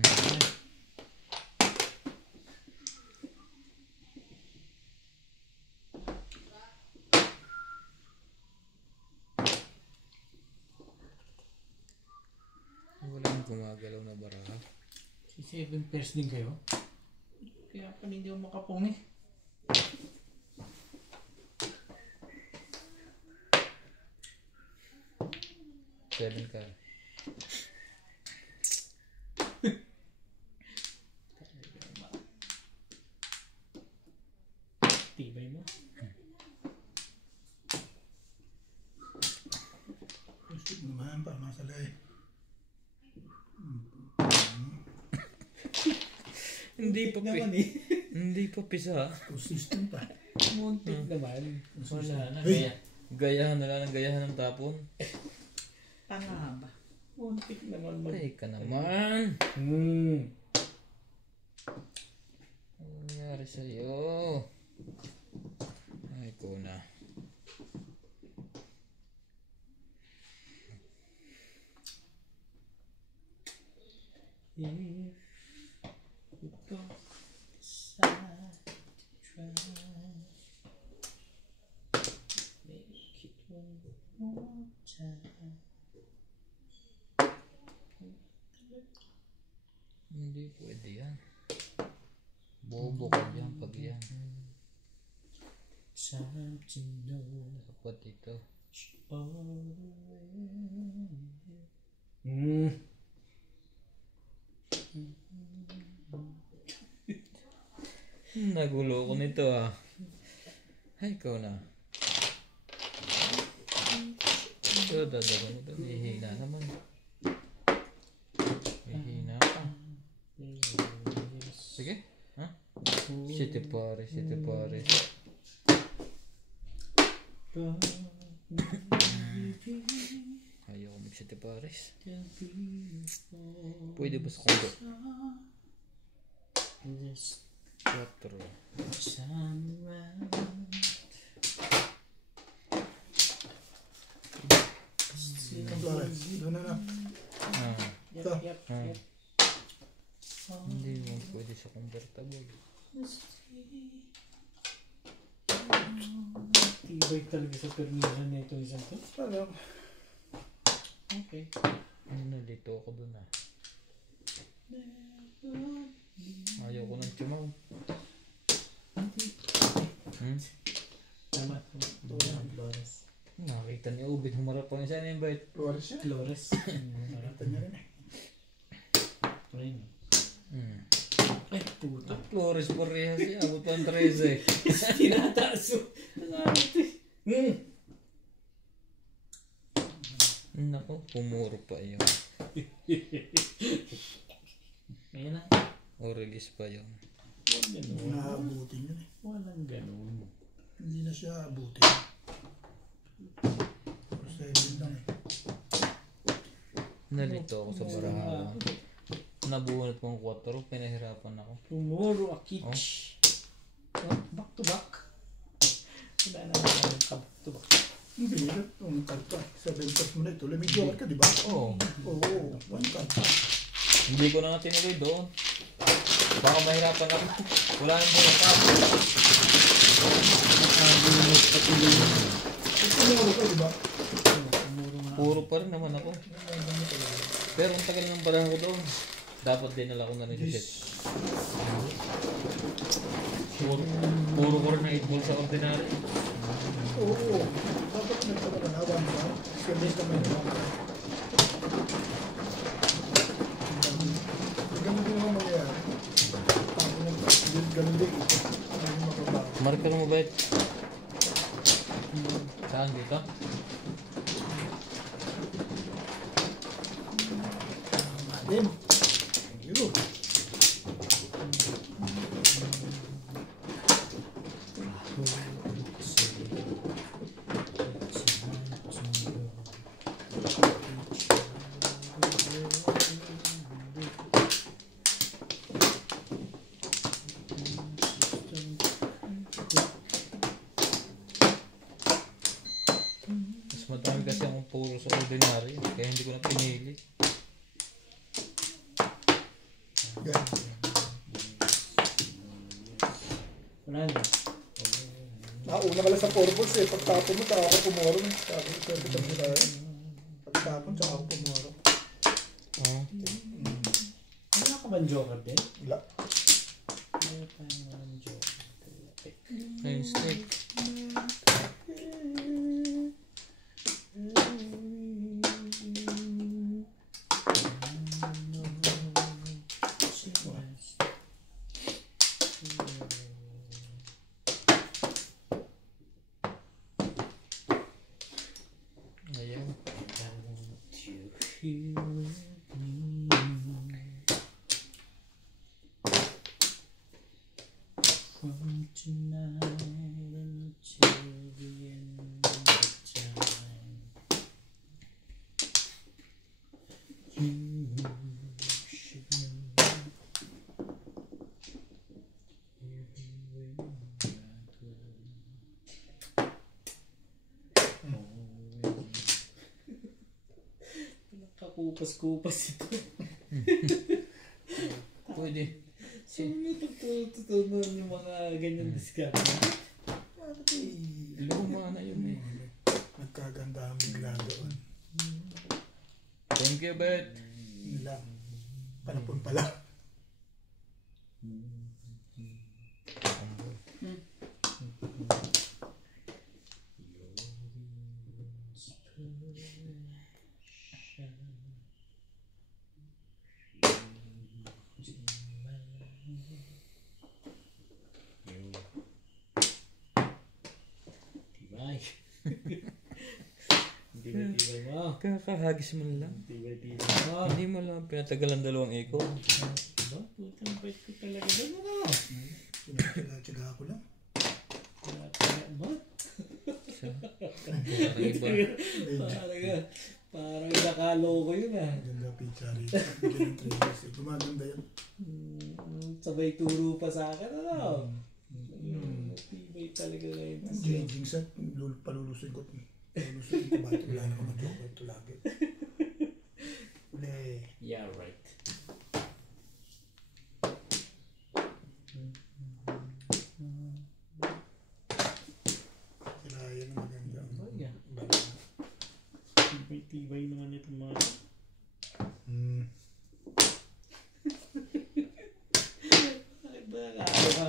Walang gumagalaw na baraha. Si 7 pairs din kayo? Kaya pa hindi ako makapong eh. Seven ka. Tibay mo. Gusto naman para masalay. Hindi pa Naman eh. Hindi pa pisa. Consistent pa. Muntik naman. Wala na. Hey! Gayahan na lang ng gayahan ng tapon. Tanga ba? Muntik naman mag... Ay ka naman. Hmm. Ano nangyari sa'yo? Ay ko na. If you go decide to try, make it one more time. Hindi pwede yan. Bobo ka dyan pag yan. Time to know Dapat ito. all the way. Nagulo ko nito ah. Ay, ikaw na. Ito, dadagan ito. Hihina naman. Hihina. Sige. Ha? City Paris. Ayaw ko mag-City Paris. Pwede ba sa kondo? 4. Flores, doon na. Ito. Hindi mo pwede sa convertible. Tibay talaga sa permisan na ito isang to. Alam. Okay. Nalito ako dun ah. Ayaw ko ng chumaw. Tama. Flores. Nakita niya ubit, humarap pa niya sa invite. Flores yan. Flores. Nakita niya rin eh. Ayun. Ay, puta. Flores parehas siya, abot pa ang 13. Tinataso. Nako, pumuro pa yun. Ngayon na. O release pa yun. Walang ganun. Naabutin yun eh. Walang ganun. Hindi na siya abutin. Basta yun lang eh. Nalito ako sa barahawan. Nabunot kong 4, pinahirapan ako. Tomorrow a kitsch. Oh, back to back. Wala na naman ka back to back. Hindi na. Ang karta. 7 cards mo na ito. May joker ka, di ba? Oo. Oo. 1 card. Hindi ko na tinuloy doon. Baka mahirapan ako. Wala nang bunot ako. Nakabunot pa tuloy. Tumuro ka, di ba? Tomorrow nga. Puro pa rin naman ako. Pero ang tagal ng barahan ko doon. Dapat dinala ko na rin sa set. Puro ko rin na 8 ball sa ordinary. Oo. Dapat nagpapanawan ba? Service naman yung mga. Ganun din naman mangyayari. Ganun din. Marker mo ba? Saan dito? Madem. Yun. Mas madami kasi akong puro sa ordinary. Kaya hindi ko na pinili. Yan. Wala na. Nauna ka lang sa purpose eh. Pagtapon mo, tsaka ako pumoro. Pagtapon, tsaka ako pumoro. Wala ka bang joker din? Wala. Wala ka bang joker. Ayun, snake. Ayan. From tonight until the end of time, you should know everywhere I go. Nakakupas-kupas ito. Pwede. So, may tutunan yung mga ganyan discount. Luma na yun eh. Nagkaganda ang bigla doon. Thank you, Bet. Yun lang. Panapon pala. Tibay. Tibay mo. Kakahagis mo lang. Tibay mo. Hindi mo lang pinatagalan 2 iko. Ba? Putang bait ko talaga doon, ano? Tsaga ako lang. Ba? Parang Parang nakaloko yun ah. Ganda pizza rito. Bigyan ng 3 days. Gumaganda yan. Sabay turo pa sa akin, ano? Tibay talaga ngayon. Jing set. Palulusin ko. Palulusin ko ba ito? Wala na ko mag-joke. Ito lagi. Uli. Yeah, right. Kaya yan ang maganda. Oh, yeah. Tibay naman itong mga... Bakit ba nakalo ka?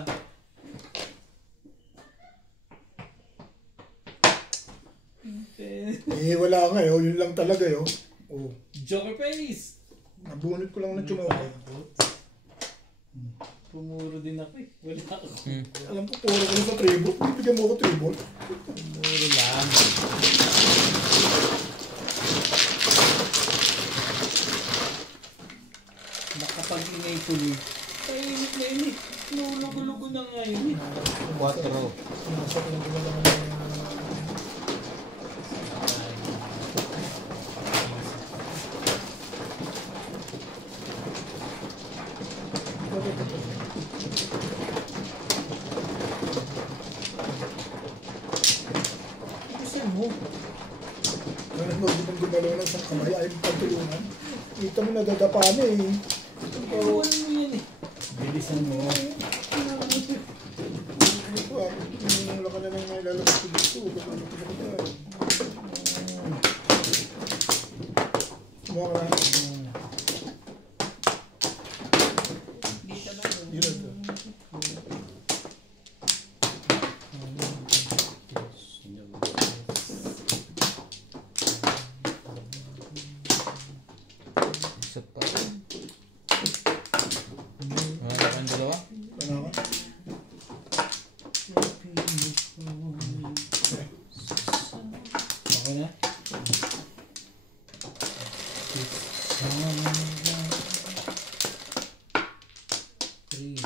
Eh, wala nga eh. Oh, yun lang talaga eh. Oh. Joker face! Nabunot ko lang na chumawa. Pumuro din ako eh. Wala ako. Alam ko, puro ko lang sa tribute. Bigyan mo ako tribute. Pumuro lang. Nakapag-ingay tuloy. Tahimik na yun eh. Lulugo-lugo na nga yun eh. 4. Nasa ko lang naman Kasi mo. Ganun mo, di bang gumalaw ng isang kamay ay pagtulungan. Kita mo nadadapa na eh. Ewan mo yan eh. Bilisan mo. Wala ka na lang may lalabas ko dito. Gano'n ko sa kanya. Kumuha ka na. Dito ba yun? Yun ito. Isa pa. Wala kang dalawa? Ano ka? Okay na? Three,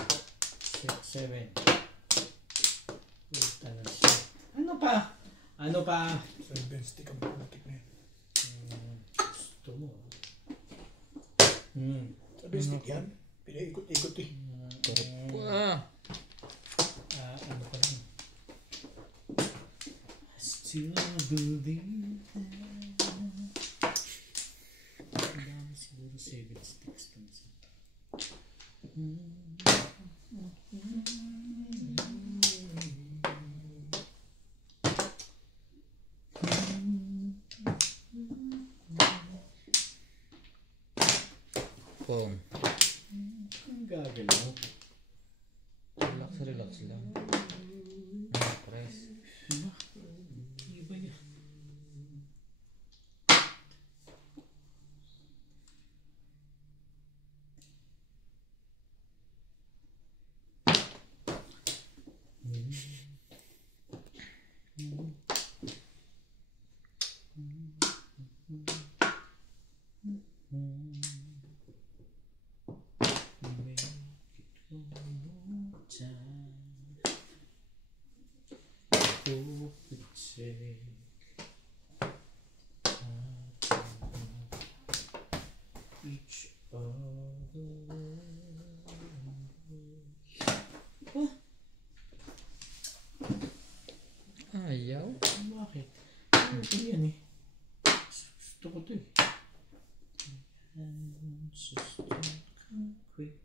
six, seven. Puta na siya. Ano pa? Ano pa? Seven stick ang putik na yun. Gusto mo. Seven stick yan. Pinaikot-ikot eh. Wow. Ano pa lang? Still believe ang dami siguro 7 sticks dun sa Boom. ang gagalaw. Relax, relax lang. Press. Iba niya. Each other. Ayaw. Bakit? Ano yan eh? Gusto ko to eh. Just quick.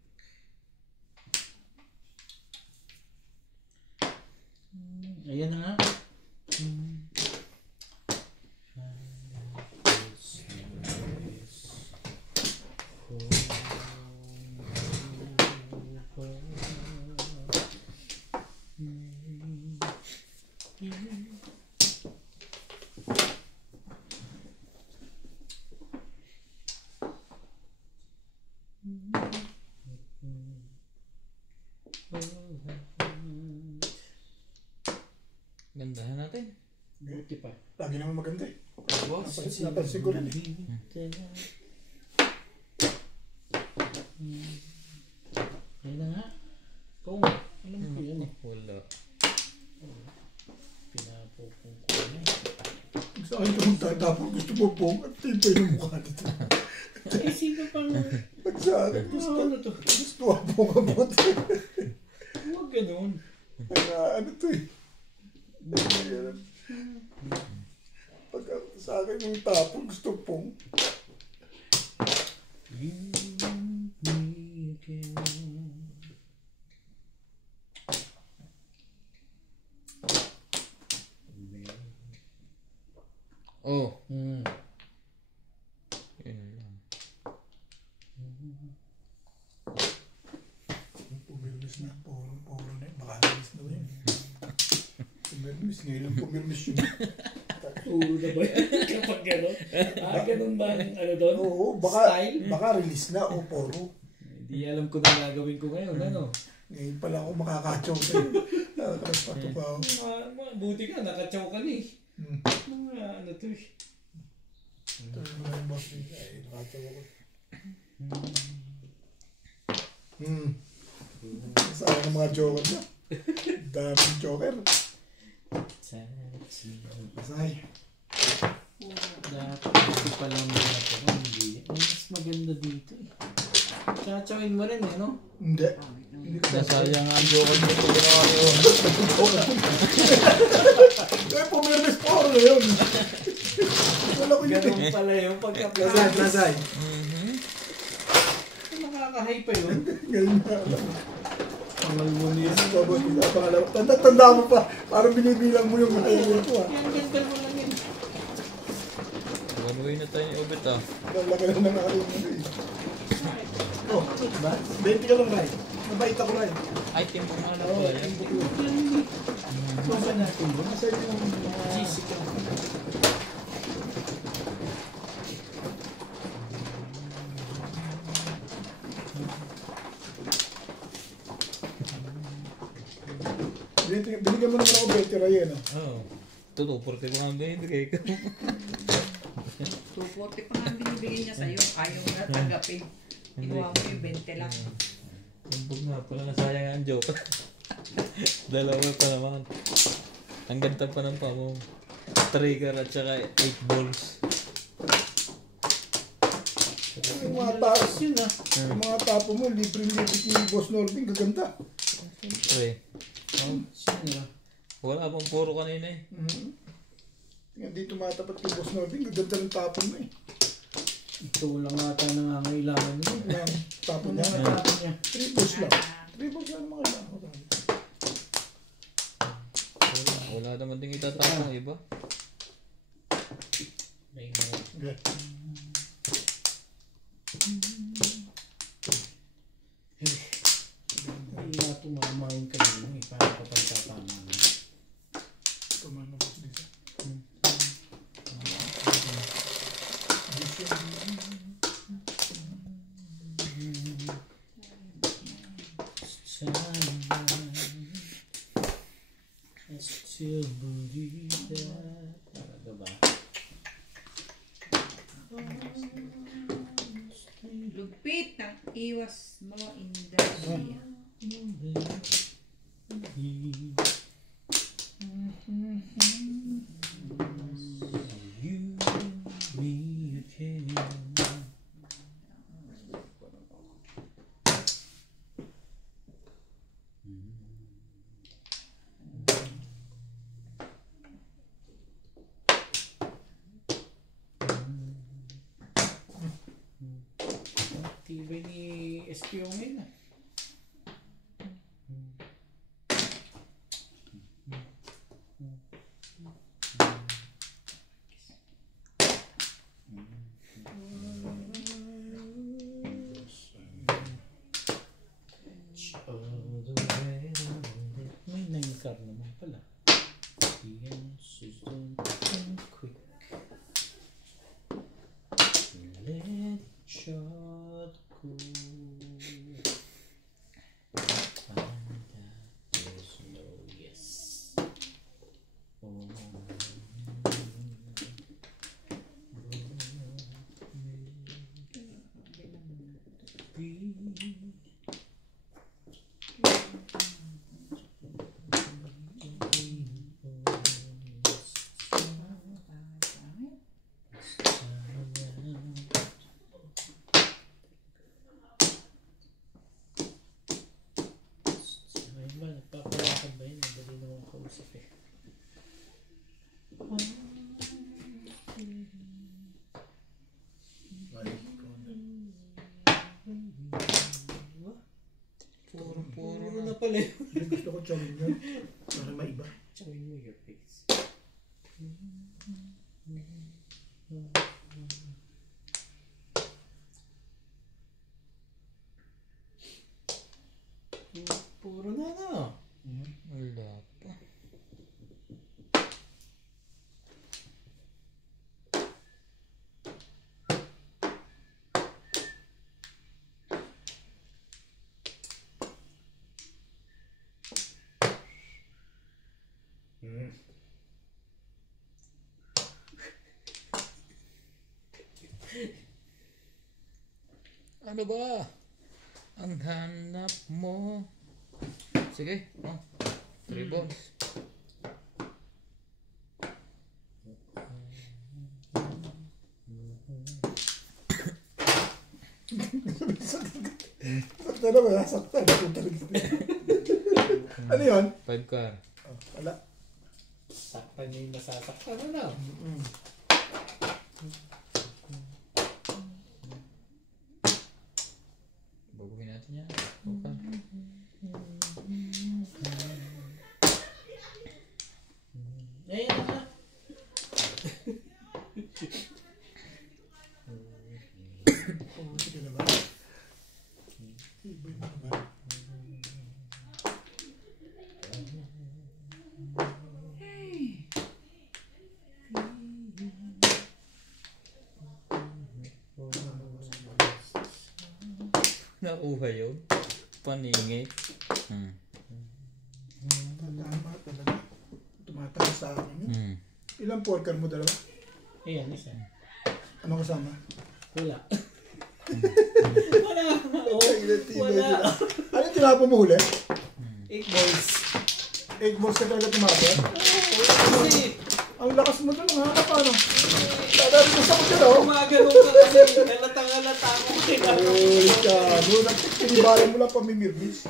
Ayan na nga. Gandahan natin. Buti pa. Lagi naman maganda eh. Boss. Napansin ko rin eh. gusto mo po, at tipay ng mukha nito. Eh, sino pang... Pag sa akin, Ano to? gusto po nga po. Huwag ganun. Ano to eh. Pag sa akin yung tapon, gusto pong. Oh. Hmm. Yun lang. Pumirmis na. Puro na yun. Baka nalis na yun. Pumirmis. Ngayon pumirmis yun. Ulo na ba yan? Kapag gano'n? Ganun ba ang ano doon? Oo, Style? baka release na o poro. Hindi alam ko na gagawin ko ngayon, ano? Ngayon pala ako makakachow sa'yo. Nakakaspato pa ako. Buti ka, nakachaw ka ni. Mga ano to eh. Ito yung mga boss nila. Ay, nakachow ako. Saan ang mga joker na? Daming joker. Masay. Dapat kasi palang mga ito. Hindi. Mas maganda dito eh. Chachawin mo rin eh, no? Hindi. Hindi ko Nasayang ang joker mo ito kayo. Eh, pumirmis poro na yun. Wala ko yun. Ganun pala yung pagka-plan. Lasay. Nakakahay pa yun. Ganun na alam. Pangalmunis. Tanda mo pa. Parang binibilang mo yung kaya ko ah. Yan, ganda mo lang yun. Ganuhin na tayo ni Obet ah. Lalaki na ng aking mo eh. Oh, ba? 20 ka lang, Ray. Mabait ako, Ray. Ay, timbong nga na Oo, pala yan. Masa natin bro? Nasa inyo yung GC ka. binigyan mo naman ako 20, Ray, ano? Oo. Ito, 240 pa nga binibigay ko. 240 pa nga binibigyan niya sa'yo. Ayaw na tanggapin. Inuha mo yung 20 lang. Timbong nga pala, nasayang ang joker. Dalawa pa naman. Ang ganda pa ng pamo. Trigger at saka 8 balls. Yung mga taas, Yun ah. yung mga tapo mo, libre-libre ni Boss Norbin, gaganda. Siyempre. Sino ah? Wala pang puro kanina eh. Tingnan dito matapat kay Boss Norbin, gaganda ng tapo mo eh. Ito lang ata nangangailangan niya. Yung tapo Ano niya. nga tapos niya? 3 balls lang. 3 balls lang mga kailangan ko. Wala naman din itatapang iba. May mga. Okay. Hindi na tumamain ka rin eh. Para kapag tatama mo. Tumahan na Boss dito. Talaga ba? Lupit ng iwas mo, Indonesia. Tibay ni SPO ngayon ah. May 9 card naman pala. Yes, it's done quick. Let it shot go. There's no yes. Oh. pala yun. Gusto ko chawin yun. Para maiba. Chawin mo your face. Puro na no. Wala pa. Ano ba? Ang hanap mo. Sige, 3 balls. Sakta na ba? Sakta na kung talaga. Ano yun? 5 car. Oh, wala. Saktan niya yung nasasaktan mo na. Baguhin natin yan. Okay. Ayan na. Sige na ba? Iba na ba? Nakuha yun. Paningi. Tama talaga. Tumatakas sa akin. Ilang porker mo dalawa? Ayan, isa. Ano kasama? Wala. Wala. Wala. Ano yung tinapon mo huli? 8 balls. 8 balls ka talaga tumapon? Kasi, Ang lakas mo doon, nga paano? Tadari mo sa kutya daw. gumagano ka kasi halatang-halata ako Uy, kano. Pinibala mo lang pamimirmis.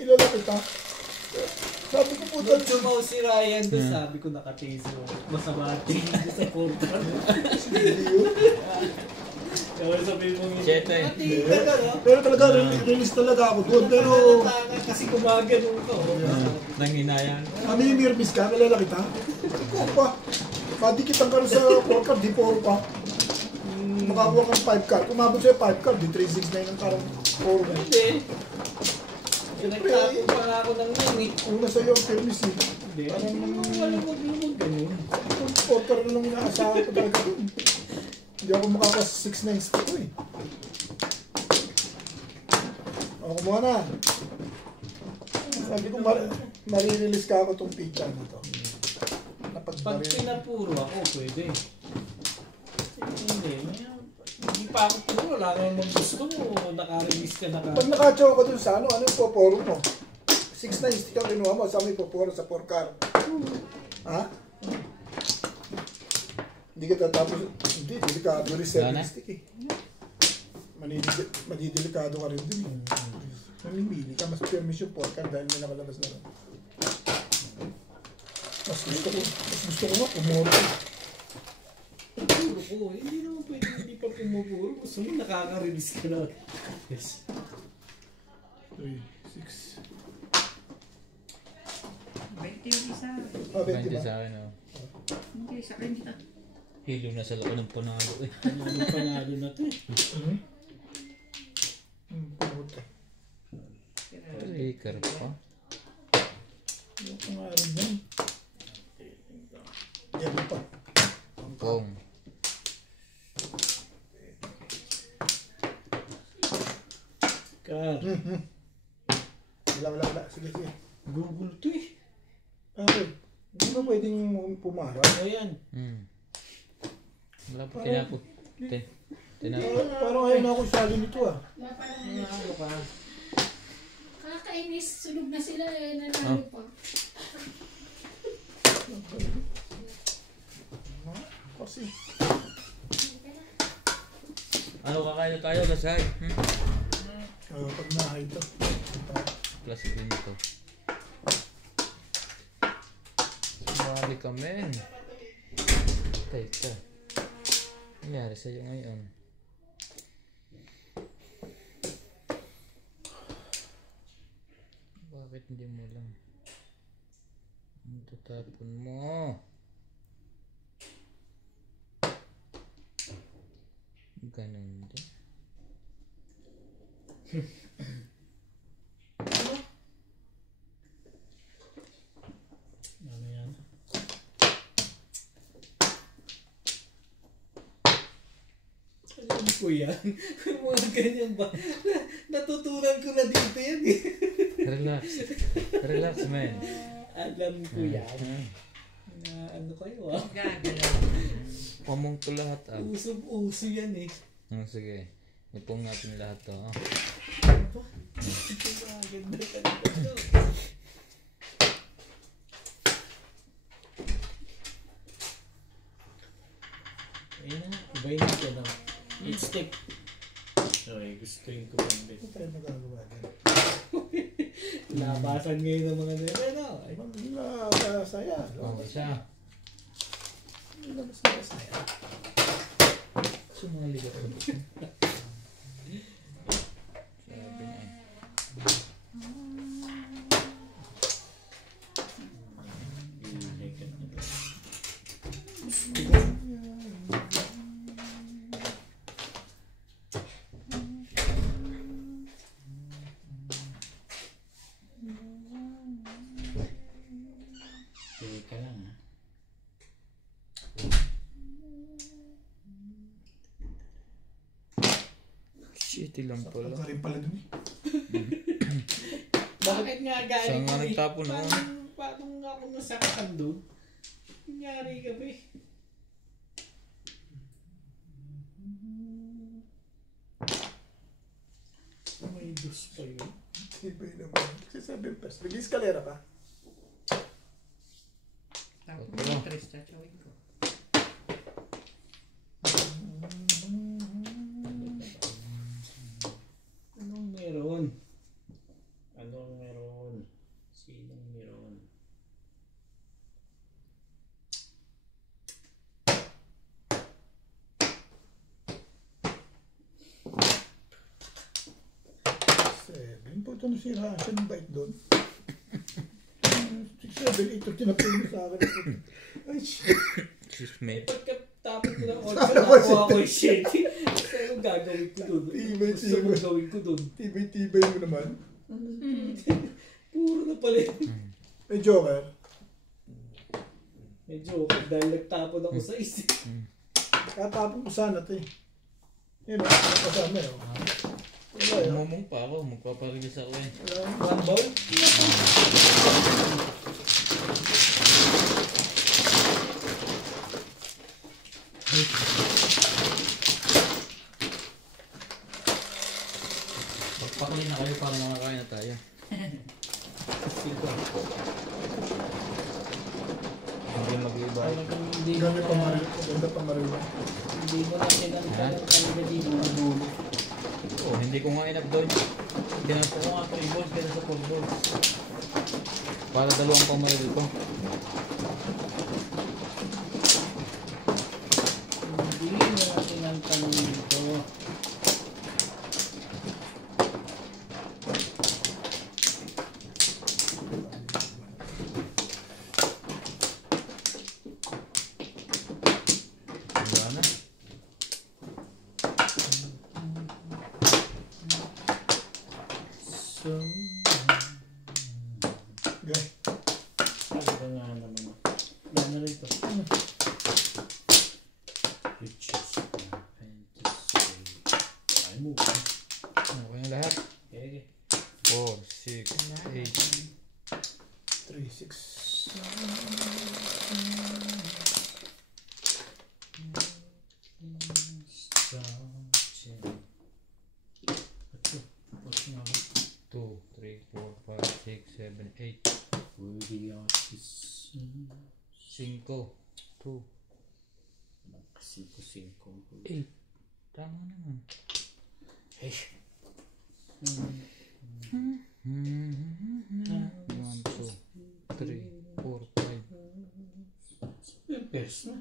Ilala kita. Sabi ko po Nung sumaw si Ryan doon, sabi ko nakataser. Masama tingin sa portal. Kaya sabi mo yun. Siyete. Natingin ka no? Pero talaga, release talaga ako doon. Pero, Halata ka kasi gumagano ka. Nanginayan. pamimirmis ka, kilala kita. Ikaw pa. Madikitan ka rin sa 4 card, di 4 pa. Makakuha kang 5 card. Kumabot sa'yo 5 card, di 369 ang karang 4 na. Hindi. Nagtapo pa nga ako ng limit. Una sa'yo ang firmis eh. Hindi. Alam mo ganun. 4 card na lang inaasahan ko talaga doon. Hindi ako makakas 6-9 stick ko eh. Ako kumuha na. Sabi ko, marirelease ka ako itong pizza nito. Pag pinapuro ako, pwede. Hindi. Hindi pa ako puro. Wala naman gusto mo. Naka-release ka Pag nakachow ko dun sa ano yung poporo mo? 6-9 stick ang kinuha mo, saan may poporo sa 4 car? Ha? Hindi ka tatapos, hindi, delikado rin 7 stick eh. Madidelikado ka rin dun eh. Mamimili ka, mas permission 4 car dahil may nakalabas na rin. Mas gusto ko nga, pumuro ko. Puro ko. Hindi naman pwede hindi pa pumupuro. Gusto mo nakaka-release ka na. Yes. 3, 6. 20 yung isa. Ah, 20 20 ba? sa akin, oh. Hindi, sa akin kita. Hilo na sa loob ng panalo eh. Anong panalo na to eh. Pumunta. Breaker pa. Yung nga rin yan. Yan pa. Pong. Kar. Wala. Sige. Google to eh. Okay. Hindi ba pwedeng pumara? Ayan. Wala pa tinapo. Tinapo. Parang ayaw na ako sali nito ah. Ano ka? Kakainis, sunog na sila eh, nanalo pa. Kasi. Ano kakain tayo, Lasay? Pag nahay ito. Plus green to. Sumali ka, men. Teka. Nangyari sa'yo ngayon. Bakit Bakit hindi mo lang? Ang tatapon mo. Ganun din. Ano yan? Alam ko yan. Mga ganyan ba? Natutunan ko na dito yan eh. Relax. Relax, man. Alam ko yan. Ano kayo ah? Gagalaw. Pamong ko lahat ah. Usog-uso yan eh. Sige. Ipong natin lahat to. Oh. Ito maganda ka dito. Ayun na, ibayin natin na. Each stick. Okay, gustuin ko lang din. Ano tayo magagawa din? Labasan ngayon ng mga nila, no? Ay, Saya. Oh, isa. Saya. Sumali ka pa. Sabi niya eh. Teka lang ha. Shit, ilang pala. Pagka rin pala dun eh. Bakit nga galing Saan nga nagtapon ako? Paano nga ako nasaktan doon? Nangyari ka ba eh? May dos pa yun. Tibay naman. Kasi 7 pesos. Nag-eskalera pa. Tapos Ito. yung 3 tatawin ko. Anong meron? Anong meron? Sinong meron? Seven po ito nasira. Siya ng bike doon. 6, 7, 8. Tinapin mo sa akin. Ay, shit. Excuse me. Pagkatapos ko ng order, nakuha ko yung shit. Pero gagawin ko doon. Tibay, Gusto ko tibay. gawin ko doon. Tibay mo naman. Puro na pala yun. May joker. Medyo dahil nagtapon ako sa isip. Katapon ko sana ito eh. Yun o. Kasama eh. Wala yun. Umumong pa ako. Magpaparilis ako eh. One ball? Magpakulin na kayo para makakain na tayo. Siko. Hindi mag-iba. Hindi mo Ganda pa na, maril. Ganda pa maril. hindi mo na sinantan ng talaga dito na dulo. Oh, hindi ko nga in-upload. Ginanto ko nga 3 balls kaya sa 4 balls. Para dalawang pamaril ko. Hindi mo na sinantan dito. Wala na. So, Okay. ano ba nga naman? Yan na rin to. Which is fantasy. Ay mo. Okay na lahat. Okay. 4, 6, 8. 3, 6. What's nga ba? 2, 3, 4, 5, 6, 7, 8. Worthy artist. 5, 2, Siko. 8. Tama naman. Eh. 1, 2, 3, 4, 5. Best na.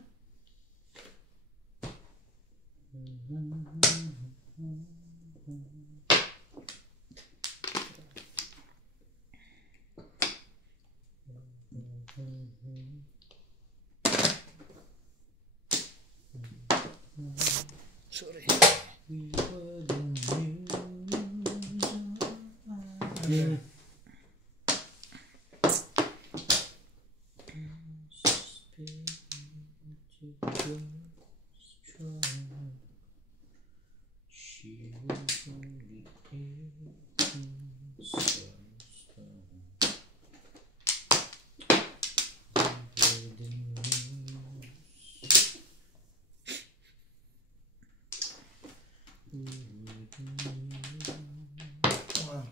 Hmm. Ah,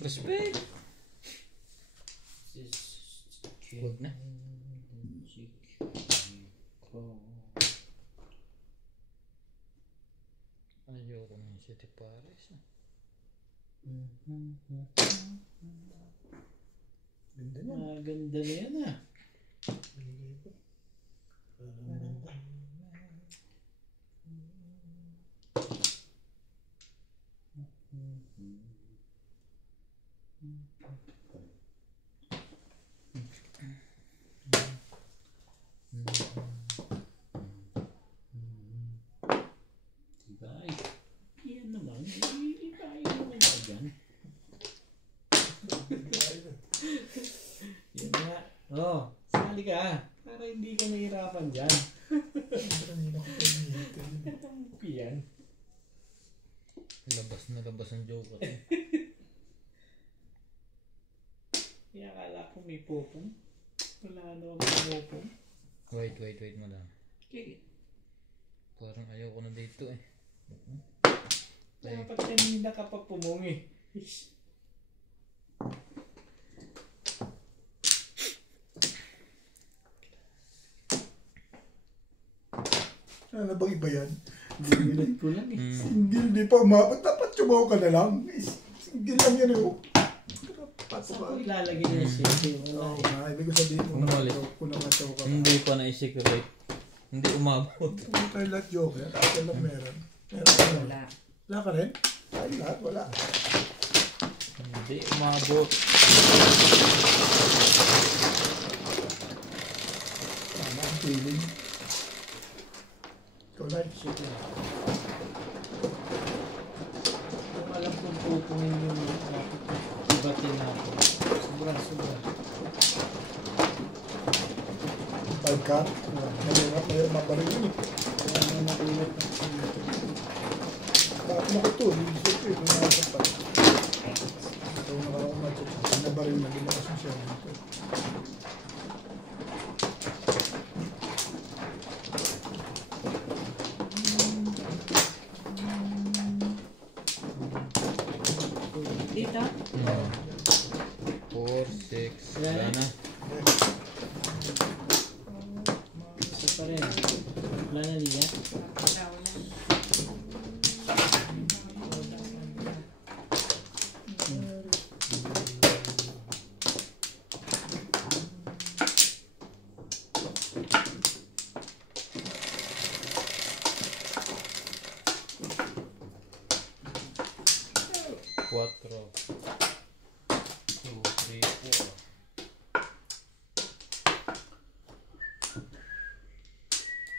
Respect. Huwag na. Ayoko na yung City Paris. ganda niya. Maganda na yan ah. Tibay. Yan naman. Ibay naman ka dyan. Yan nga. Oh, sali ka. Para hindi ka nahihirapan dyan. Yan. Labas na labas ang joker. Kaya akala ko may popong. Wala naman may popong. Wait mo lang. Okay. Parang ayaw ko na dito eh. Dapat kanina ka pa pumungi. Ano bang iba yan? Binulat ko lang eh. Single, di pa umabot. Dapat sumaw ka na lang. Single lang yan eh. Saan ko ilalagay niya siya? Oo nga, ibig ko sabihin mo Umalis. kung naman ka. Hindi pa na-secret. Hindi umabot. Kung tayo lahat joker, ako lang meron. Meron ka lang. Wala. Wala ka rin? Tayo lahat, wala. Hindi umabot. Tama ang feeling. Ikaw lang. Kung alam kong pupungin yung ibatin natin. Sobra. 5 ka? Mayroon mabaril yun eh. Kaya na nakulat na siya. Bakit mo ko ito? Hindi ko ito. Kung nasa pa. Ito nakakamatch. Nabaril na. Lumakas mo siya. Dito? 4, 6. Wala na. Isa pa rin. Wala na niya. Wala. 4. 2, 3, 4.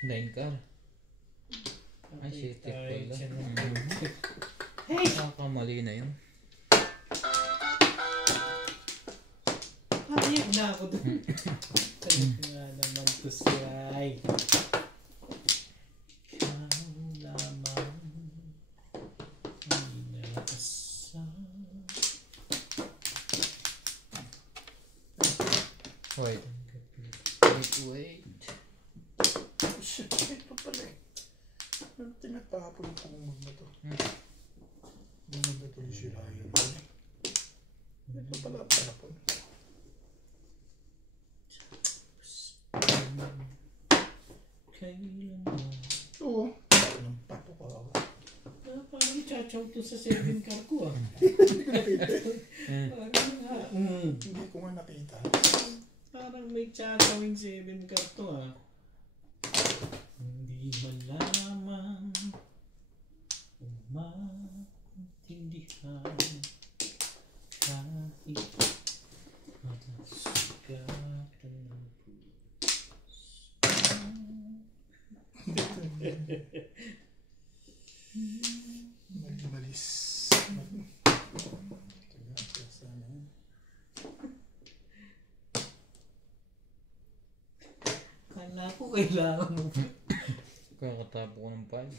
9 ka. Ay, shit, pala. Hey! Nakakamali na yun. Hayag na ako dun. Talit nga naman to siya. Ay. Ikaw lamang ang inasal. Wait. Shit, ito pala eh. Ang tinatapon ko ng mga to. Mga to yung sirayan. Ito pala tapon. Kailan mo? Oo. Parang papo ka ako. Parang chachaw to sa 7 car ko ah. Hindi ko nakita. Parang nga. Hindi ko nga nakita. Parang may chachawing 7 car to ah. Hindi malaman, umaintindihan. Malis. Kala ko kailangan mo. Kakatapo ko ng pile.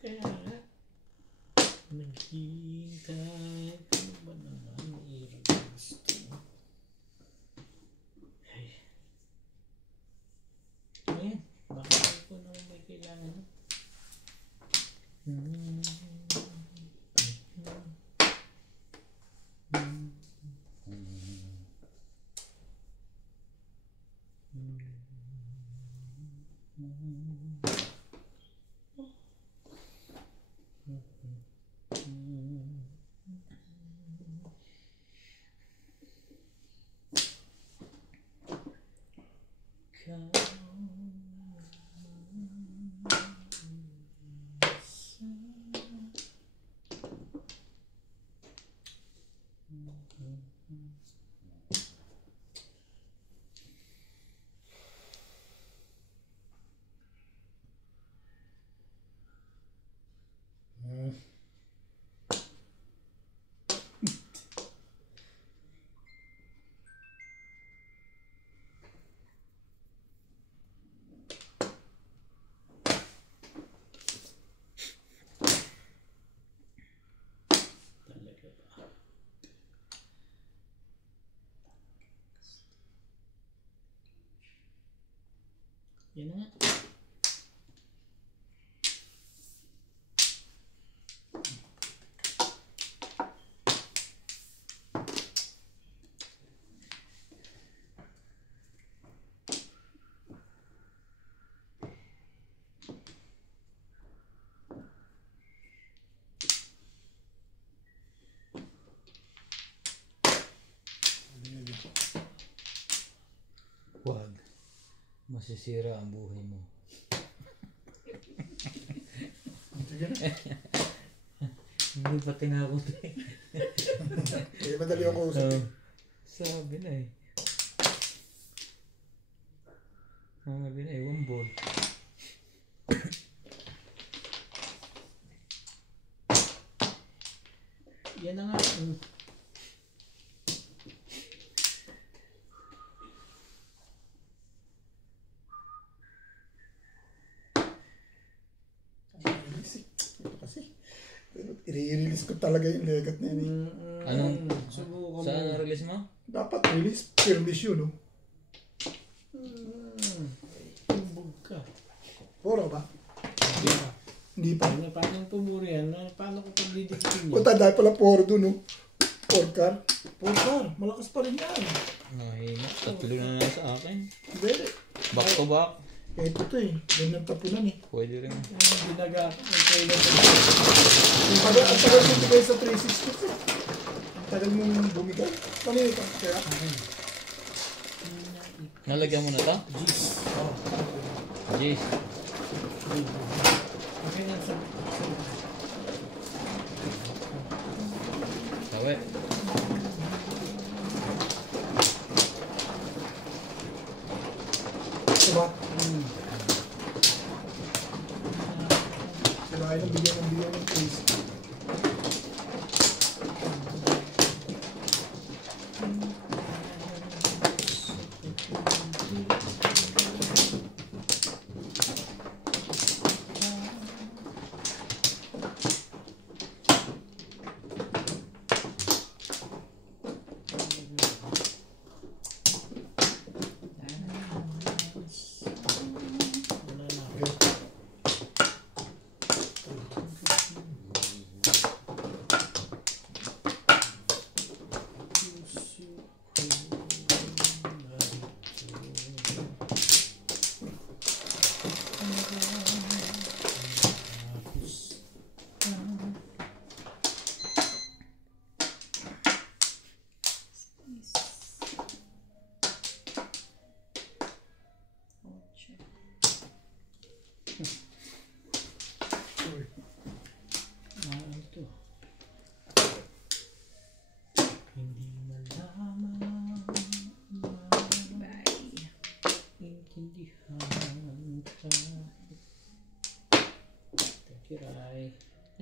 Kaya nga. Naghihintay. Ano ba naman? Gusto mo? Ay. Ayan. Baka ko naman may kailangan. Talaga ba? Yan na nga. Wag. Masisira ang buhay mo. Hindi pa tinakot eh. Eh, madali ako usap. Sabi na eh. Sabi na eh, 1 ball. Yan na nga. Kasi, i-release ko talaga yung legat na yun eh. Anong? Subukan Saan mo. na-release mo? Dapat release, permis yun, no? Tumbog ka. Puro ba? Hindi pa. Hindi pa. Paano yung pumuri yan? Paano ko pagdidikin O, yan? dahil pala puro dun, no? 4 car. 4 car, malakas pa rin yan. Mahina. 3 na lang sa akin. Hindi. Back to back. Ito to eh. Ganyan tapunan eh. Pwede rin. Binaga. Ang kailan ko. Ang tagal mo bigay sa 360 ko. Ang tagal mong bumigay. Kanina ka. Kaya, Nalagyan mo na to? Jeez. Jeez. Okay na sa... Sawi. diba? Sila ay bigyan ng case. Ito. Hindi mali.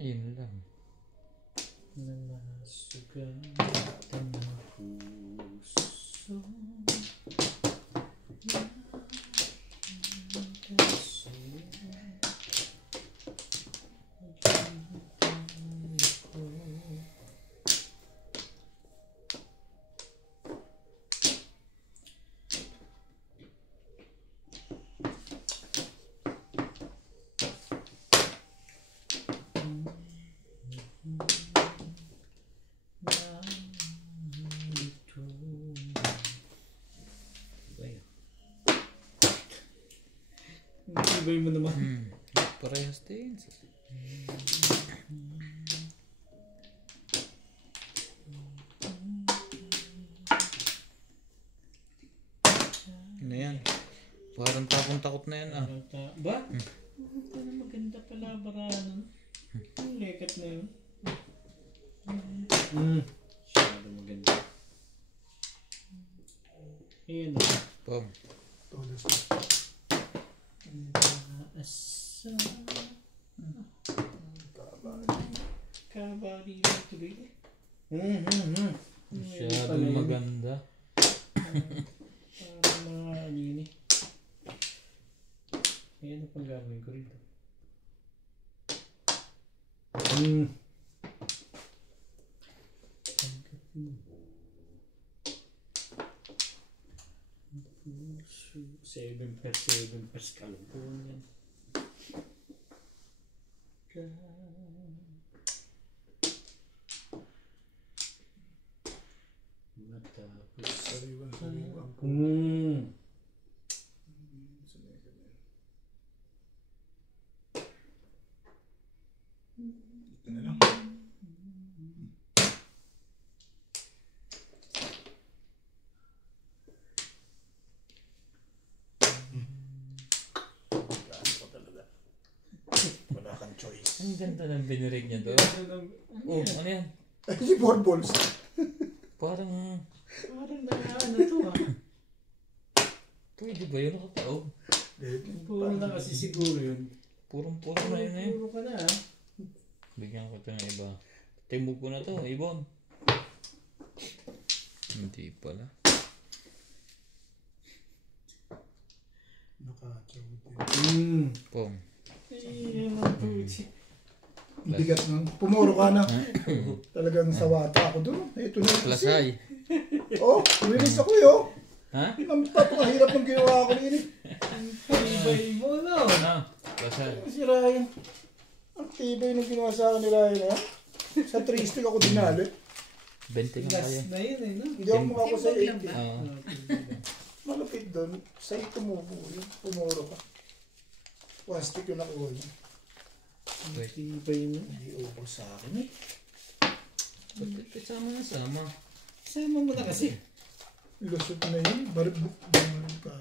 Yun lang. Nanasugatan ng puso. Ibay mo naman. Parehas din. Ano yan? Parang takot na yan ah. Ba? Parang maganda pala barahan. Ang lekat na yun. Masyado maganda. Ayan o. Pom. Todos. Asa. Kabali na tuloy. Masyadong maganda. Parang mga alini. Ayan ang pang gagawin ko rito. Seven per kalpon yan. Matapos. Sariwan. Ito na lang. Wala kang choice. Ang ganda ng binirig niya doon. Oh, ano yan? Ay, si balls. Parang na ano to ha. pwede ba yun nakataob? Puro na kasi siguro yun. Purong-puro na yun eh. Puro ka na ha. Bigyan ko ito ng iba. Timog ko na to, Ibon. Hindi pala. Nakachawin. Pom. Ayan ang puti. Bigat nun. Pumuro ka na. Talagang sawata ako doon. Ito na. Plasay. Oh, release ako yun. Ha? Napakahirap ng ginawa ko rin. Ibay mo no. Ano? Plasay. Si Ryan. Ang tibay ng ginawa sa akin ni Ryan eh. Sa 3 stick ako dinali. 20 lang kayo. Last na yun eh no. Hindi ako makako sa Timbog lang 80. ba? Oo. Malapit doon. Sa ito mo po. Yung pumuro ka. 1 stick yung nakuha niya. Ibay mo. Hindi over sa akin eh. Ba't sama na sama? Sama mo na kasi. Lusot na yun. Baribuk. Baribuk ka.